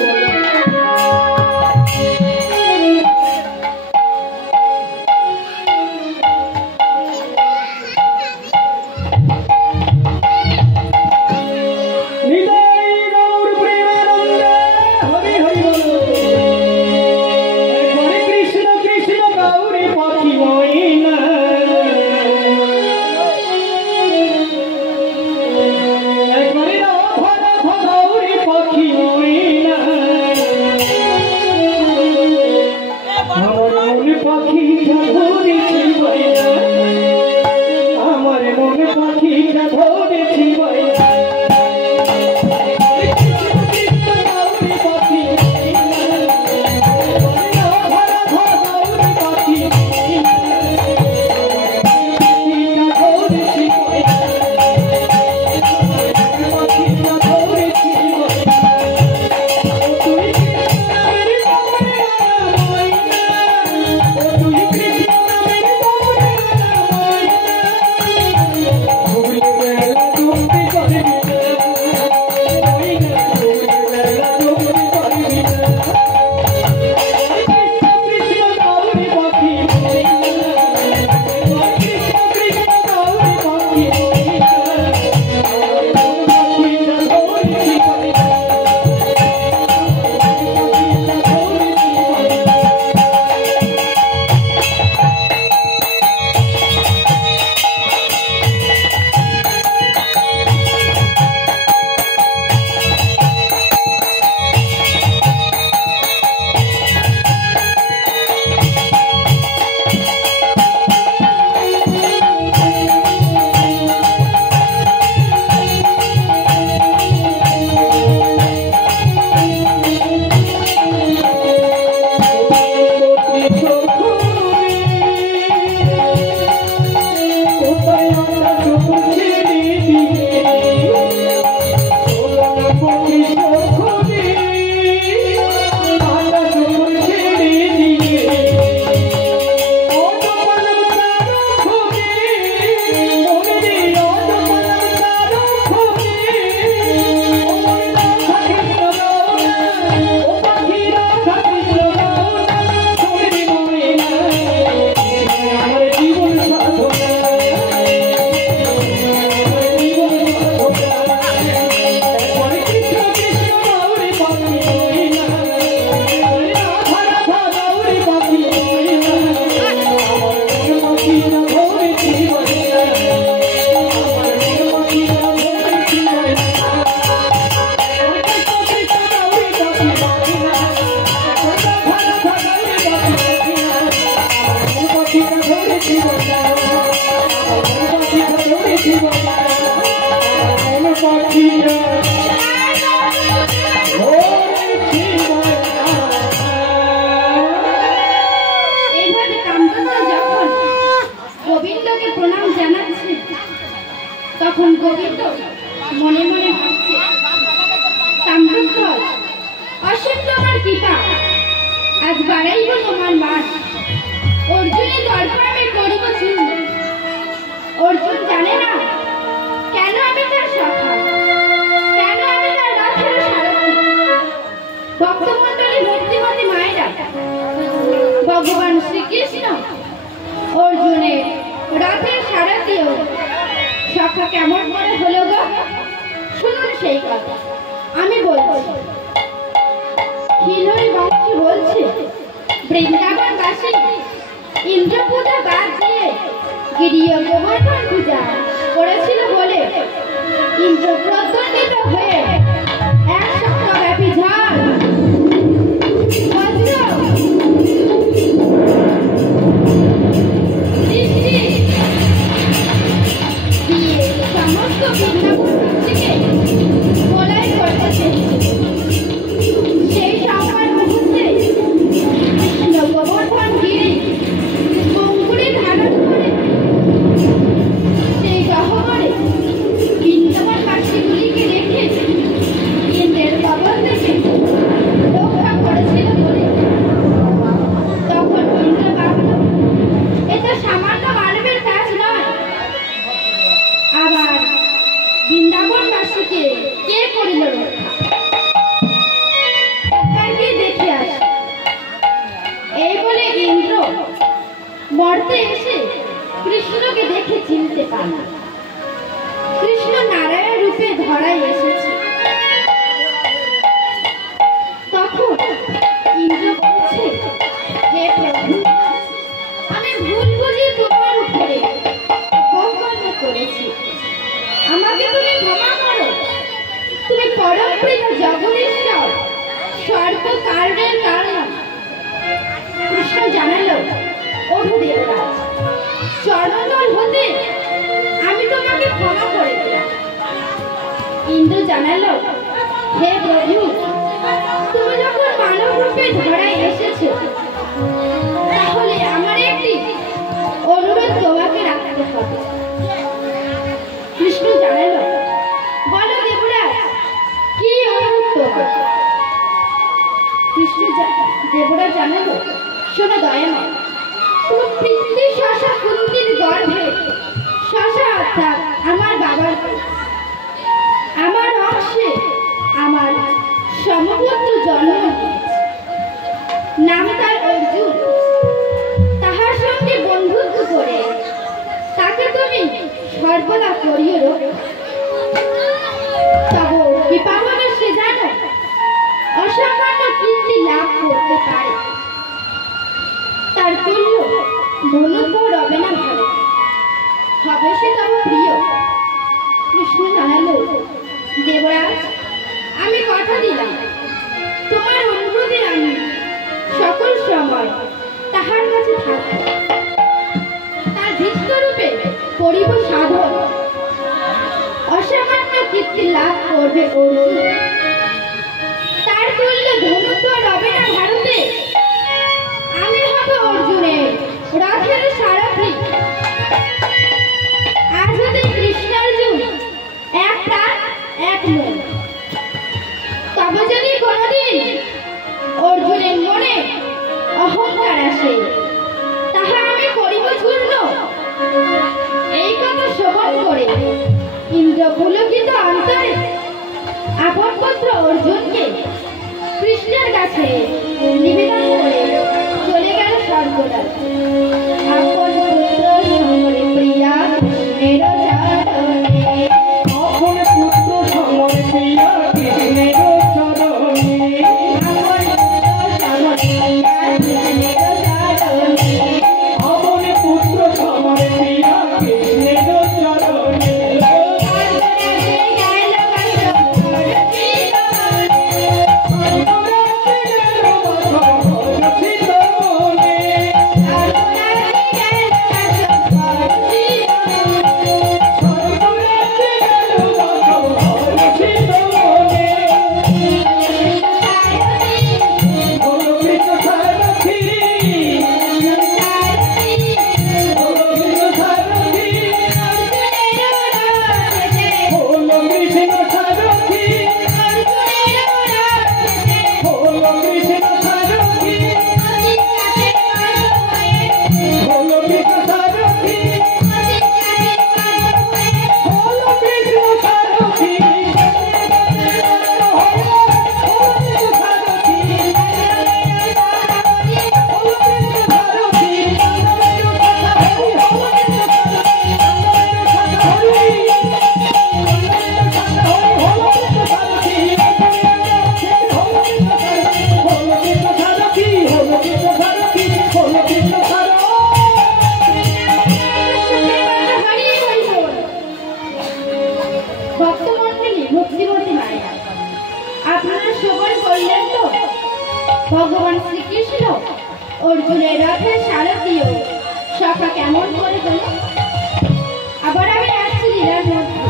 তখন গোবিন্দ মনে মনে ভাবছে, তাম্রধ্বজ অসীম তোমার কৃপা, আজ বাড়াইব তোমার মান। অর্জুনের দর্প আমি করব চূর্ণ। অর্জুন জানে না কেন আমি তার সখা, কেন আমি তার রথের সারথি। ভক্তমণ্ডলী ভক্তিমতী মায়েরা, ভগবান শ্রীকৃষ্ণ অর্জুনের রথের সারথিও সখা কেমন করে হলো গো? শুনুন সেই কথা। আমি বলছি, হিলহরি বংশী বলছে, বৃন্দাবনবাসী ইন্দ্র পূজা বাদ দিয়ে গিরিয় গোবর্ধন পূজা করেছিল বলে ইন্দ্র প্রদ্বন্দ্বিত হয়ে এক সপ্তাহব্যাপী ঝড়, বজ্র, বৃষ্টি দিয়ে সমস্ত বৃন্দাবনবাসীকে বলাই করতে চেয়েছে। সেই সংবাদ মুহূর্তে কৃষ্ণ গোবর্ধন গিরি অঙ্কুরে ধারণ করে সেই গহ্বরে বৃন্দাবনবাসীগুলিকে রেখে ইন্দ্রের কবল থেকে রক্ষা করেছিল বলে তখন ইন্দ্র ভাবল, এটা সামান্য মানবের কাজ নয়। আবার বৃন্দাবনবাসীকে কে করিল রক্ষা? একবার দেখে আসে। এই বলে ইন্দ্র মর্তে এসে কৃষ্ণকে দেখে চিনতে পারে না। কৃষ্ণ নারায়ণ রূপে ধরায় এসেছে। তখন ইন্দ্র বলছে, হে প্রভু, আমি ভুল বুঝে তোমার উপরে অপকর্ম করেছি, আমাকে তুমি ক্ষমা করো। তুমি পরম প্রিয় জগদীশ্বর, সর্বকারণের কারণ। কৃষ্ণ জানালো, ওঠো দেবরাজ, চরণতল হতে আমি তোমাকে ক্ষমা করে দিলাম। ইন্দ্র জানালো, হে প্রভু, তুমি যখন মানব রূপে ধরায় এসেছো, তাহলে আমার একটি অনুরোধ তোমাকে রাখতে হবে। কৃষ্ণ জানালো, বলো দেবরাজ, কি অনুরোধ তোমার? কৃষ্ণ দেবরাজ জানালো, শোনো দয়াময়, তুমি পিতৃ শশা কুন্তির গর্ভে, শশা অর্থাৎ আমার বাবার আমার অংশে আমার সমপুত্র জন্ম নিয়েছে, নাম তার অর্জুন। তাহার সঙ্গে বন্ধুত্ব করে তাকে তুমি সর্বদা করিও রক্ষা। তব কৃপা হবে সে জানো অসামান্য কীর্তি লাভ করতে পারে, তার তুল্য ধনুর্ধর রবে না ভালো, হবে সে তব প্রিয়। কৃষ্ণ জানালো, দেবরাজ, আমি কথা দিলাম, তোমার অনুরোধে আমি সকল সময় তাহার কাছে থাকব, তার ভিত্তরূপে করিব সাধন, অসামান্য কীর্তি লাভ করবে অর্জুন। তার তুল্য ধনুর্ধর রবে না ভারতে, আমি হব অর্জুনের রথের সারথি। আজ হতে কৃষ্ণার্জুন এক প্রাণ এক মন। তবে যদি কোনদিন অর্জুনের মনে অহংকার আসে, তাহা আমি করিব চূর্ণ। এই কথা শ্রবণ করে ইন্দ্র পুলকিত অন্তরে আপন পুত্র অর্জুনকে কৃষ্ণের কাছে নিবেদন করে চলে গেল স্বর্গরাজ্যে। আপন পুত্র সমরে প্রিয়া কৃষ্ণের চরণে, আপন পুত্র সমরে প্রিয়া কৃষ্ণের চরণে, আপন পুত্র সমরে প্রিয়া কৃষ্ণের চরণে, আপন পুত্র সমরে প্রিয়া কৃষ্ণের চরণে। স্বর্গরাজ্যে গেল ভগবান শ্রীকৃষ্ণ অর্জুনের রথের সারথিও সখা কেমন করে গেল। আবার আমি আসছি লীলার মধ্যে।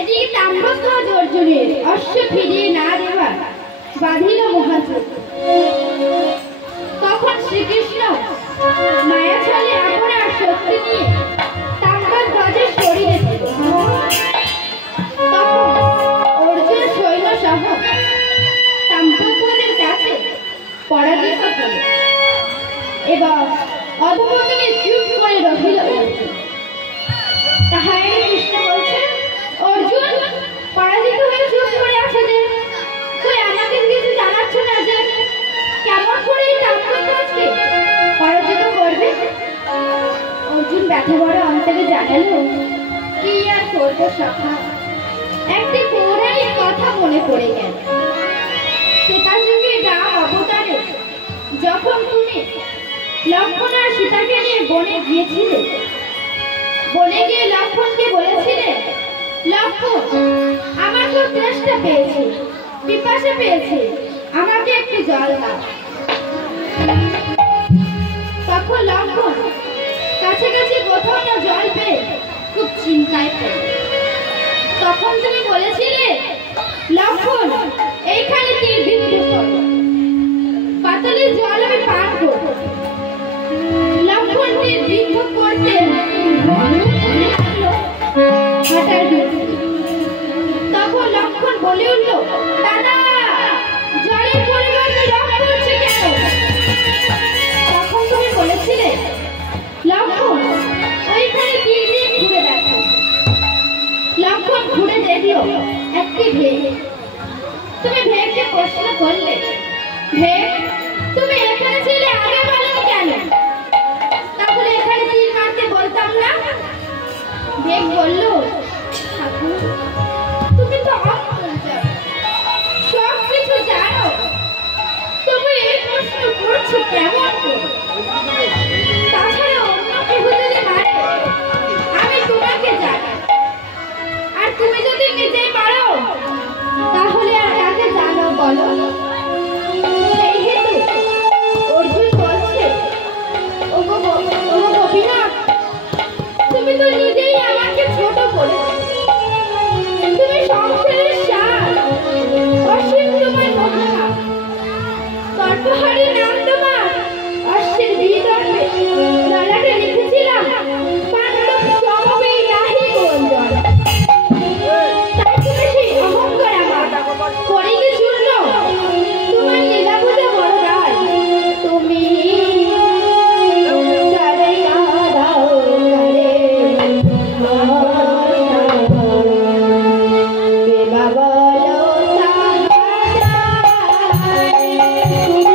এদিকে তাম্রধ্বজ অর্জুনের অশ্ব ফিরিয়ে না দেওয়ার বাঁধিল মহাযুদ্ধ। তখন শ্রীকৃষ্ণ মায়া ছলে আপনার শক্তি নিয়ে তাম্রধ্বজের শরীরে দিল। তখন অর্জুন সৈন্য সহ তাম্রধ্বজের কাছে পরাজিত হল এবং অধমতলে চুপ করে রহিল। তাহাই কৃষ্ণ বলছেন, অর্জুন পরাজিত হয়ে চুপ করে আছে যে, তুই আমাকে কিছু জানাচ্ছ না যে কেমন করে এই তাম্রধ্বজকে পরাজিত করবে। অর্জুন ব্যথা বড় অন্তরে জানালো, কি আর করবো সখা, একটি পৌরাণিক কথা মনে পড়ে গেল। ত্রেতাযুগে রাম অবতারে যখন তুমি লক্ষ্মণ আর সীতাকে নিয়ে বনে গিয়েছিলে, বনে গিয়ে লক্ষ্মণকে বলেছিলে, লক্ষ্মণ আমার খুব তেষ্টা পেয়েছে, পিপাসা পেয়েছে, আমাকে একটু জল দাও। তখন লক্ষ্মণ কাছাকাছি কোথাও না জল পেয়ে খুব চিন্তায় পড়ে। তখন তুমি বলেছিলে, লক্ষ্মণ এইখানে তীর বিদ্ধ করো, পাতলে জল আমি পান করব। লক্ষ্মণ তীর বিদ্ধ করতে হাঁটার বিরুদ্ধে। তখন লক্ষ্মণ বলে উঠল, দাদা জলের পরিবর্তে রং করছে কেন? তখন তুমি বলেছিলে, লক্ষ্মণ ওইখানে তীর দিয়ে ঘুরে দেখো। লক্ষ্মণ ঘুরে দেখলো একটি ভেগ। তুমি ভেগকে প্রশ্ন করলে, ভেগ তুমি এখানে ছিলে, আগে বলো কেন? তাহলে এখানে তীর মারতে বলতাম না। ভেগ বলল, ঠাকুর তুমি তো সব কিছু জানো, তবে এই প্রশ্ন করছো কেমন করে? তাছাড়া অন্য কেউ যদি মারে আমি তোমাকে জানি, আর তুমি যদি নিজেই মারো তাহলে আর কাকে জানো বলো? সেই হেতু অর্জুন বলছে, ওগো গোপীনাথ, তুমি তো নিজেই আমাকে ছোট করে, তুমি সংসারের সার, অসীম তোমার মহিমা, তর্কহারি নাম তোমার, অশ্বের বিদর্ভে ললাটে লিখেছিলাম, পাণ্ডব সমবেই নাহি গোলজল। তাই তুমি সেই অহংকার আমার করিলে চূর্ণ, তোমার লীলা বুঝে বড় রায়, তুমি তারে কাঁদাও করে কে বাবা লো তাহারা তুমি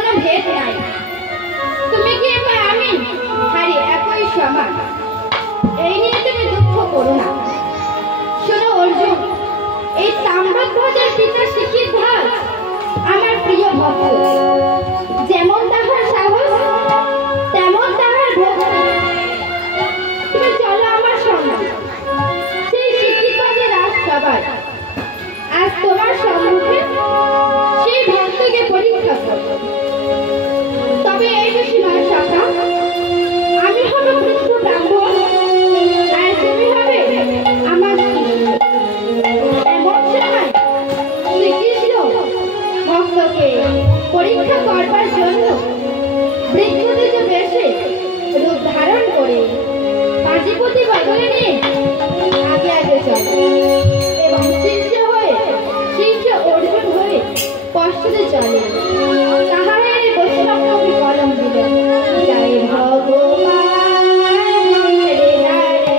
কোনো ভেদ নাই। তুমি কি বা আমি হারি একই সমান, এই নিয়ে তুমি দুঃখ করো না। শোনো অর্জুন, এই তাম্রধ্বজের পিতা শিখিধ্বজ আমার প্রিয় ভক্ত। যেমন তাহার সাহস তেমন তাহার ভক্তি। তুমি চলো আমার সঙ্গে সেই শিখিধ্বজের রাজসভায়। আজ তোমার সম্মুখে সেই ভক্তকে পরীক্ষা করব। তবে এই বেশি নয় সখা, আমি হব বৃদ্ধ ব্রাহ্মণ আর তুমি হবে আমার শিষ্য। এমন সময় শ্রীকৃষ্ণ ভক্তকে পরীক্ষা করবার জন্য বৃদ্ধদের বেশে রূপ ধারণ করে পাঁজিপতি বদলে নিয়ে আগে আগে চলে এবং শিষ্য হয়ে শিষ্য অর্জুন হয়ে পশ্চাতে চলে। তাহারে বৈষ্ণব কবি কলম দিলেন, জয় ভগবান রে নারে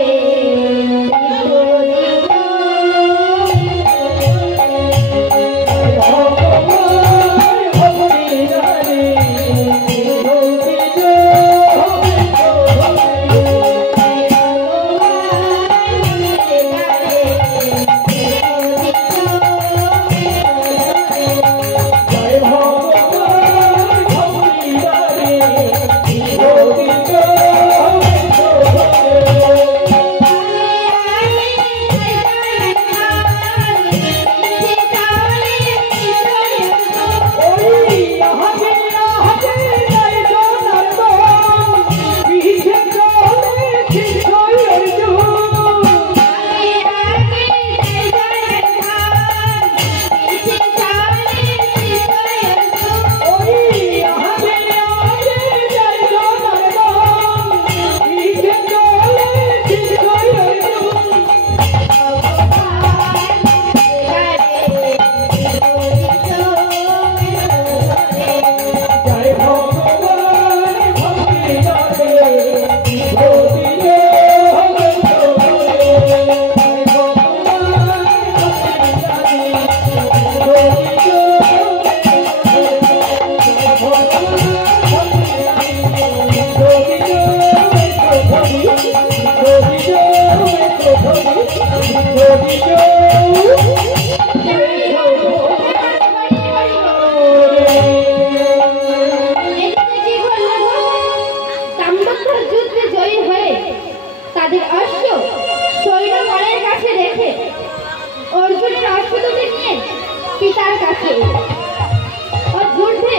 তাদের অশ্ব সৈন্যগণের কাছে রেখে অর্জুনের অশ্বদূতকে নিয়ে পিতার কাছে এলো। যুদ্ধে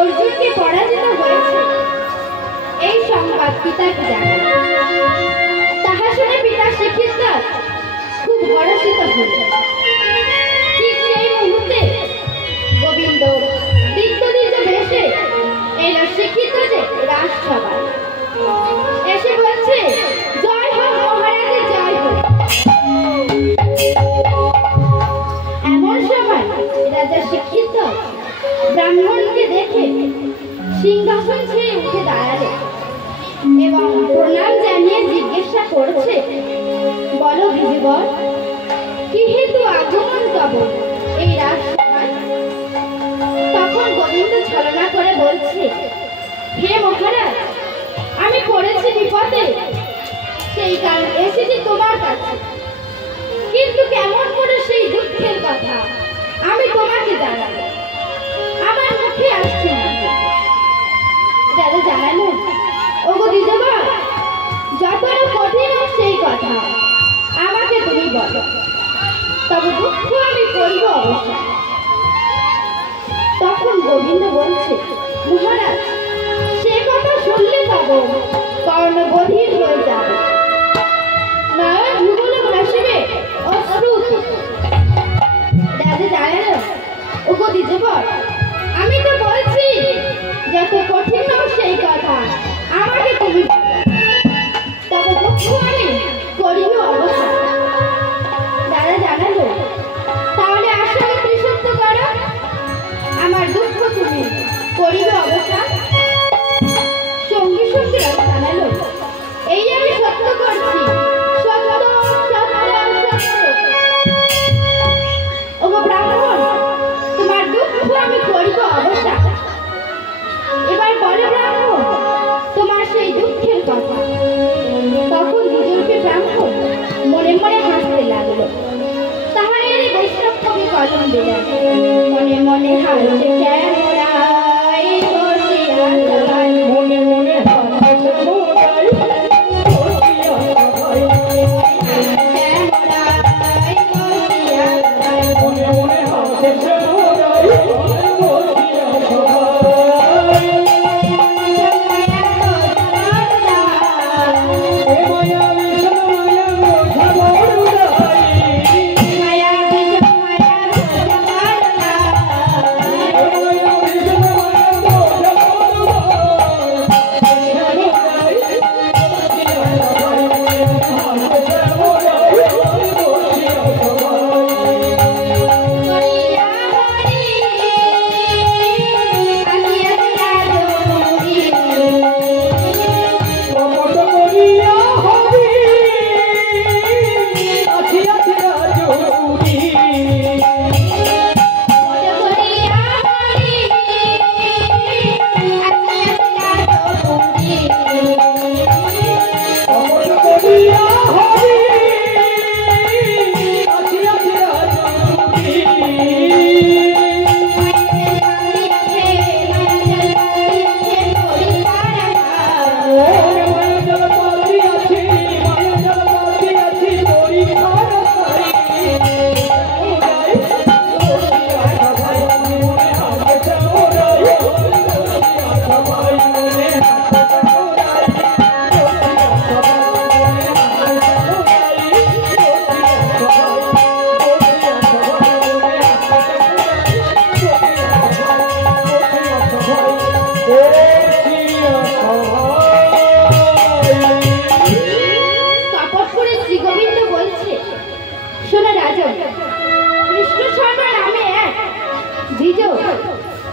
অর্জুনকে পরাজিত হয়েছে এই সংবাদ পিতাকে জানাল। তাহা শুনে পিতা শিখিধ্বজ খুব হর্ষিত হলেন। ঠিক সেই মুহূর্তে গোবিন্দ দিগ্গজ বেশে এলো শিখিধ্বজের রাজসভায়। এসে বলছে, জয় হোক মহারাজের জয় হোক। এমন সময় রাজা শিখিধ্বজ ব্রাহ্মণকে দেখে সিংহাসন ছেড়ে উঠে দাঁড়ালে এবং প্রণাম জানিয়ে জিজ্ঞাসা করছে, বলো গিরিবর, কি হেতু আগমন তব এই রাজসভায়? তখন গোবিন্দ ছলনা করে বলছে, হে মহারাজ, আমি পড়েছি বিপদে, সেই কারণ এসেছি তোমার কাছে। কিন্তু কেমন করে সেই দুঃখের কথা আমি তোমাকে জানাবো, আমার মুখে আসছে না। দাদা জানালো, ওগো দ্বিজবর, যতটা কঠিন হোক সেই কথা আমাকে তুমি বলো, তবে দুঃখ আমি করবো অবশ্যই। তখন গোবিন্দ বলছে, মহারাজ, সে কথা শুনলে তব কর্ণ বধির হয়ে যাবে, নয়ন ভূগোলে ভাসিবে অশ্রুত। রাজা জানালো, ওগো দ্বিজবর, আমি তো বলছি যত কঠিন হোক সেই কথা আমাকে তুমি বলো, তবে দুঃখ আমি করিব অবশ্যই। দাদা জানালো, তাহলে আসলে ত্রিসত্য করো, আমার দুঃখ তুমি করিবে অবশ্যই। সঙ্গে সঙ্গে রাজা জানালো, এই আমি সত্য করছি, সত্য সত্য সত্য। ওগো ব্রাহ্মণ, তোমার দুঃখ আমি করিব অবশ্যই।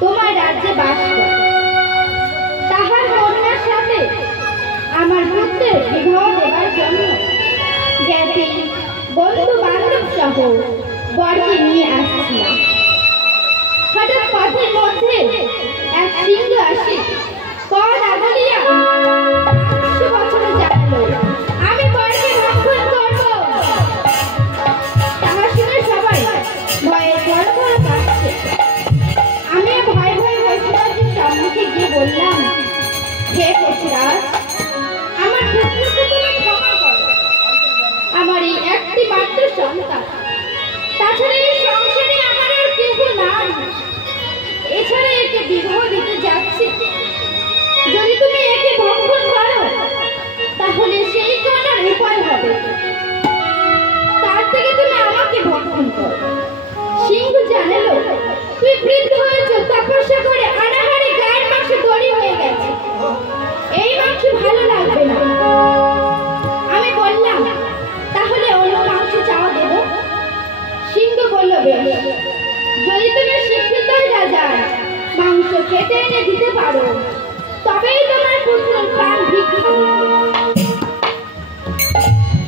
তোমার রাজ্যে বাস করে। তাহার কন্যার সাথে আমার পুত্রের বিবাহ দেবার জন্য জ্ঞাতি বন্ধু বান্ধব সহ বরকে নিয়ে আসছিলাম। হঠাৎ পথের মধ্যে এক সিংহ আসি পথ আগলিয়া 500 বছরে জানালো আমি বরকে ভক্ষণ করব। তাহা শুনে সবাই ভয়ে থরথর কাঁপছে। আমি ভয়ে ভয়ে পশুরাজের সম্মুখে গিয়ে বললাম, হে পশুরাজ, আমার পুত্রকে তুমি ক্ষমা করো। আমার এই একটি মাত্র সন্তান, তাছাড়া এই সংসারে আমার আর কেহ নাই। এছাড়া একে বিবাহ দিতে যাচ্ছি। যদি তুমি একে ভক্ষণ করো তাহলে সেই কন্যার উপায় হবে, তার থেকে তুমি আমাকে ভক্ষণ করো। সিংহ জানালো, তুই বৃদ্ধ হয়েছ, তপস্যা করে আনাহারে গায়ের মাংস দড়ি হয়ে গেছে, এই মাংস ভালো লাগবে না। আমি বললাম, তাহলে অন্য মাংস চাওয়া দেব। সিংহ বলল, বেশ, যদি তুমি শিক্ষিত রাজার মাংস কেটে এনে দিতে পারো তবেই তোমার পুত্রের প্রাণ ভিক্ষা।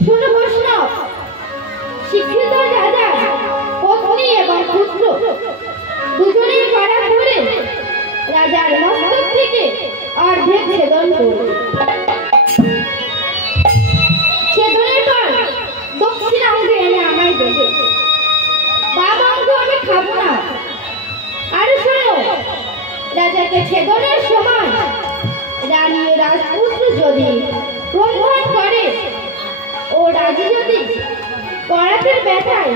শোনো বৈষ্ণব, শিক্ষিত রাজার পত্নী এবং পুত্র দুজনেই কড়া ধরে রাজার মস্তক থেকে অর্ধেক ছেদন করল। ছেদনের পর দক্ষিণ অঙ্গ এনে আমায় দেবে, বাম অঙ্গ আমি খাবো না। আর শোনো, রাজাকে ছেদনের সময় রানী ও রাজপুত্র যদি ক্রন্দন করে ও রাজি যদি করাতের ব্যথায়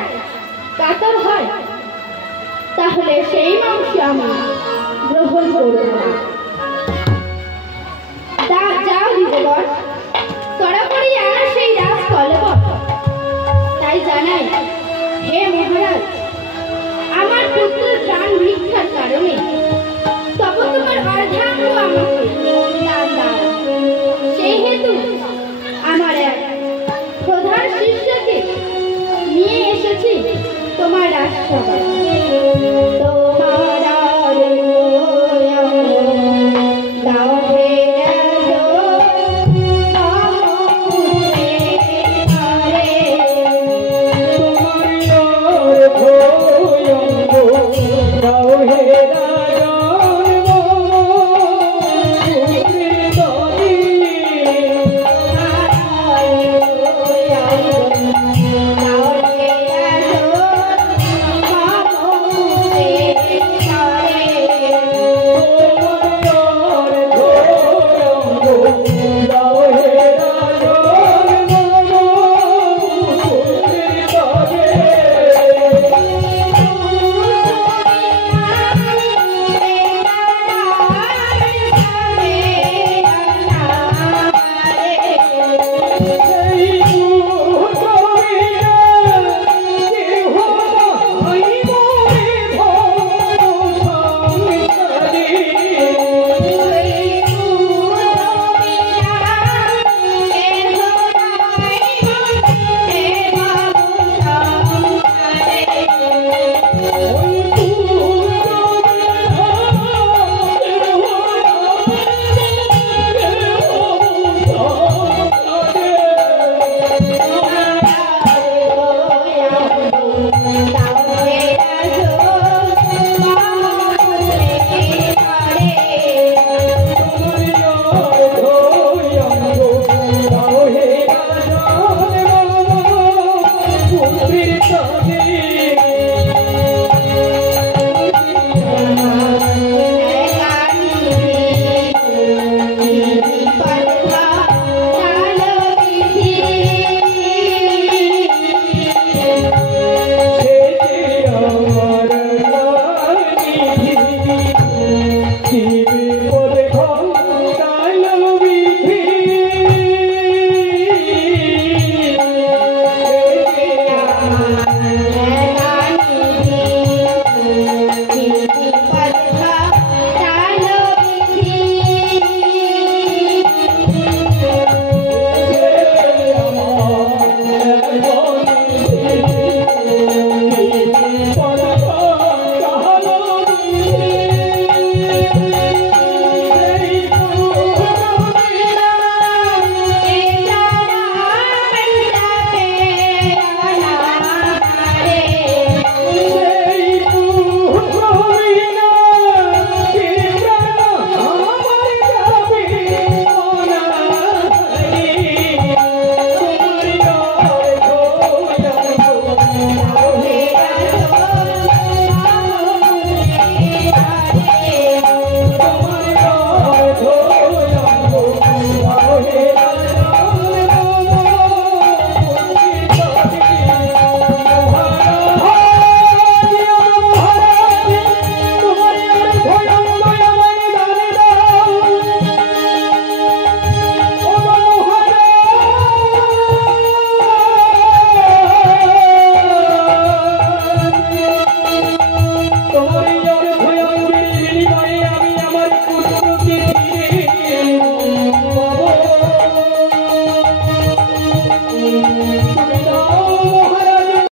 কাতর হয় তাহলে সেই মাংস আমি গ্রহণ করব না। যাও দিবর, তড়াপড়ি আর সেই রাজ কলবর। তাই জানাই, হে মহারাজ, আমার পুত্রের প্রাণ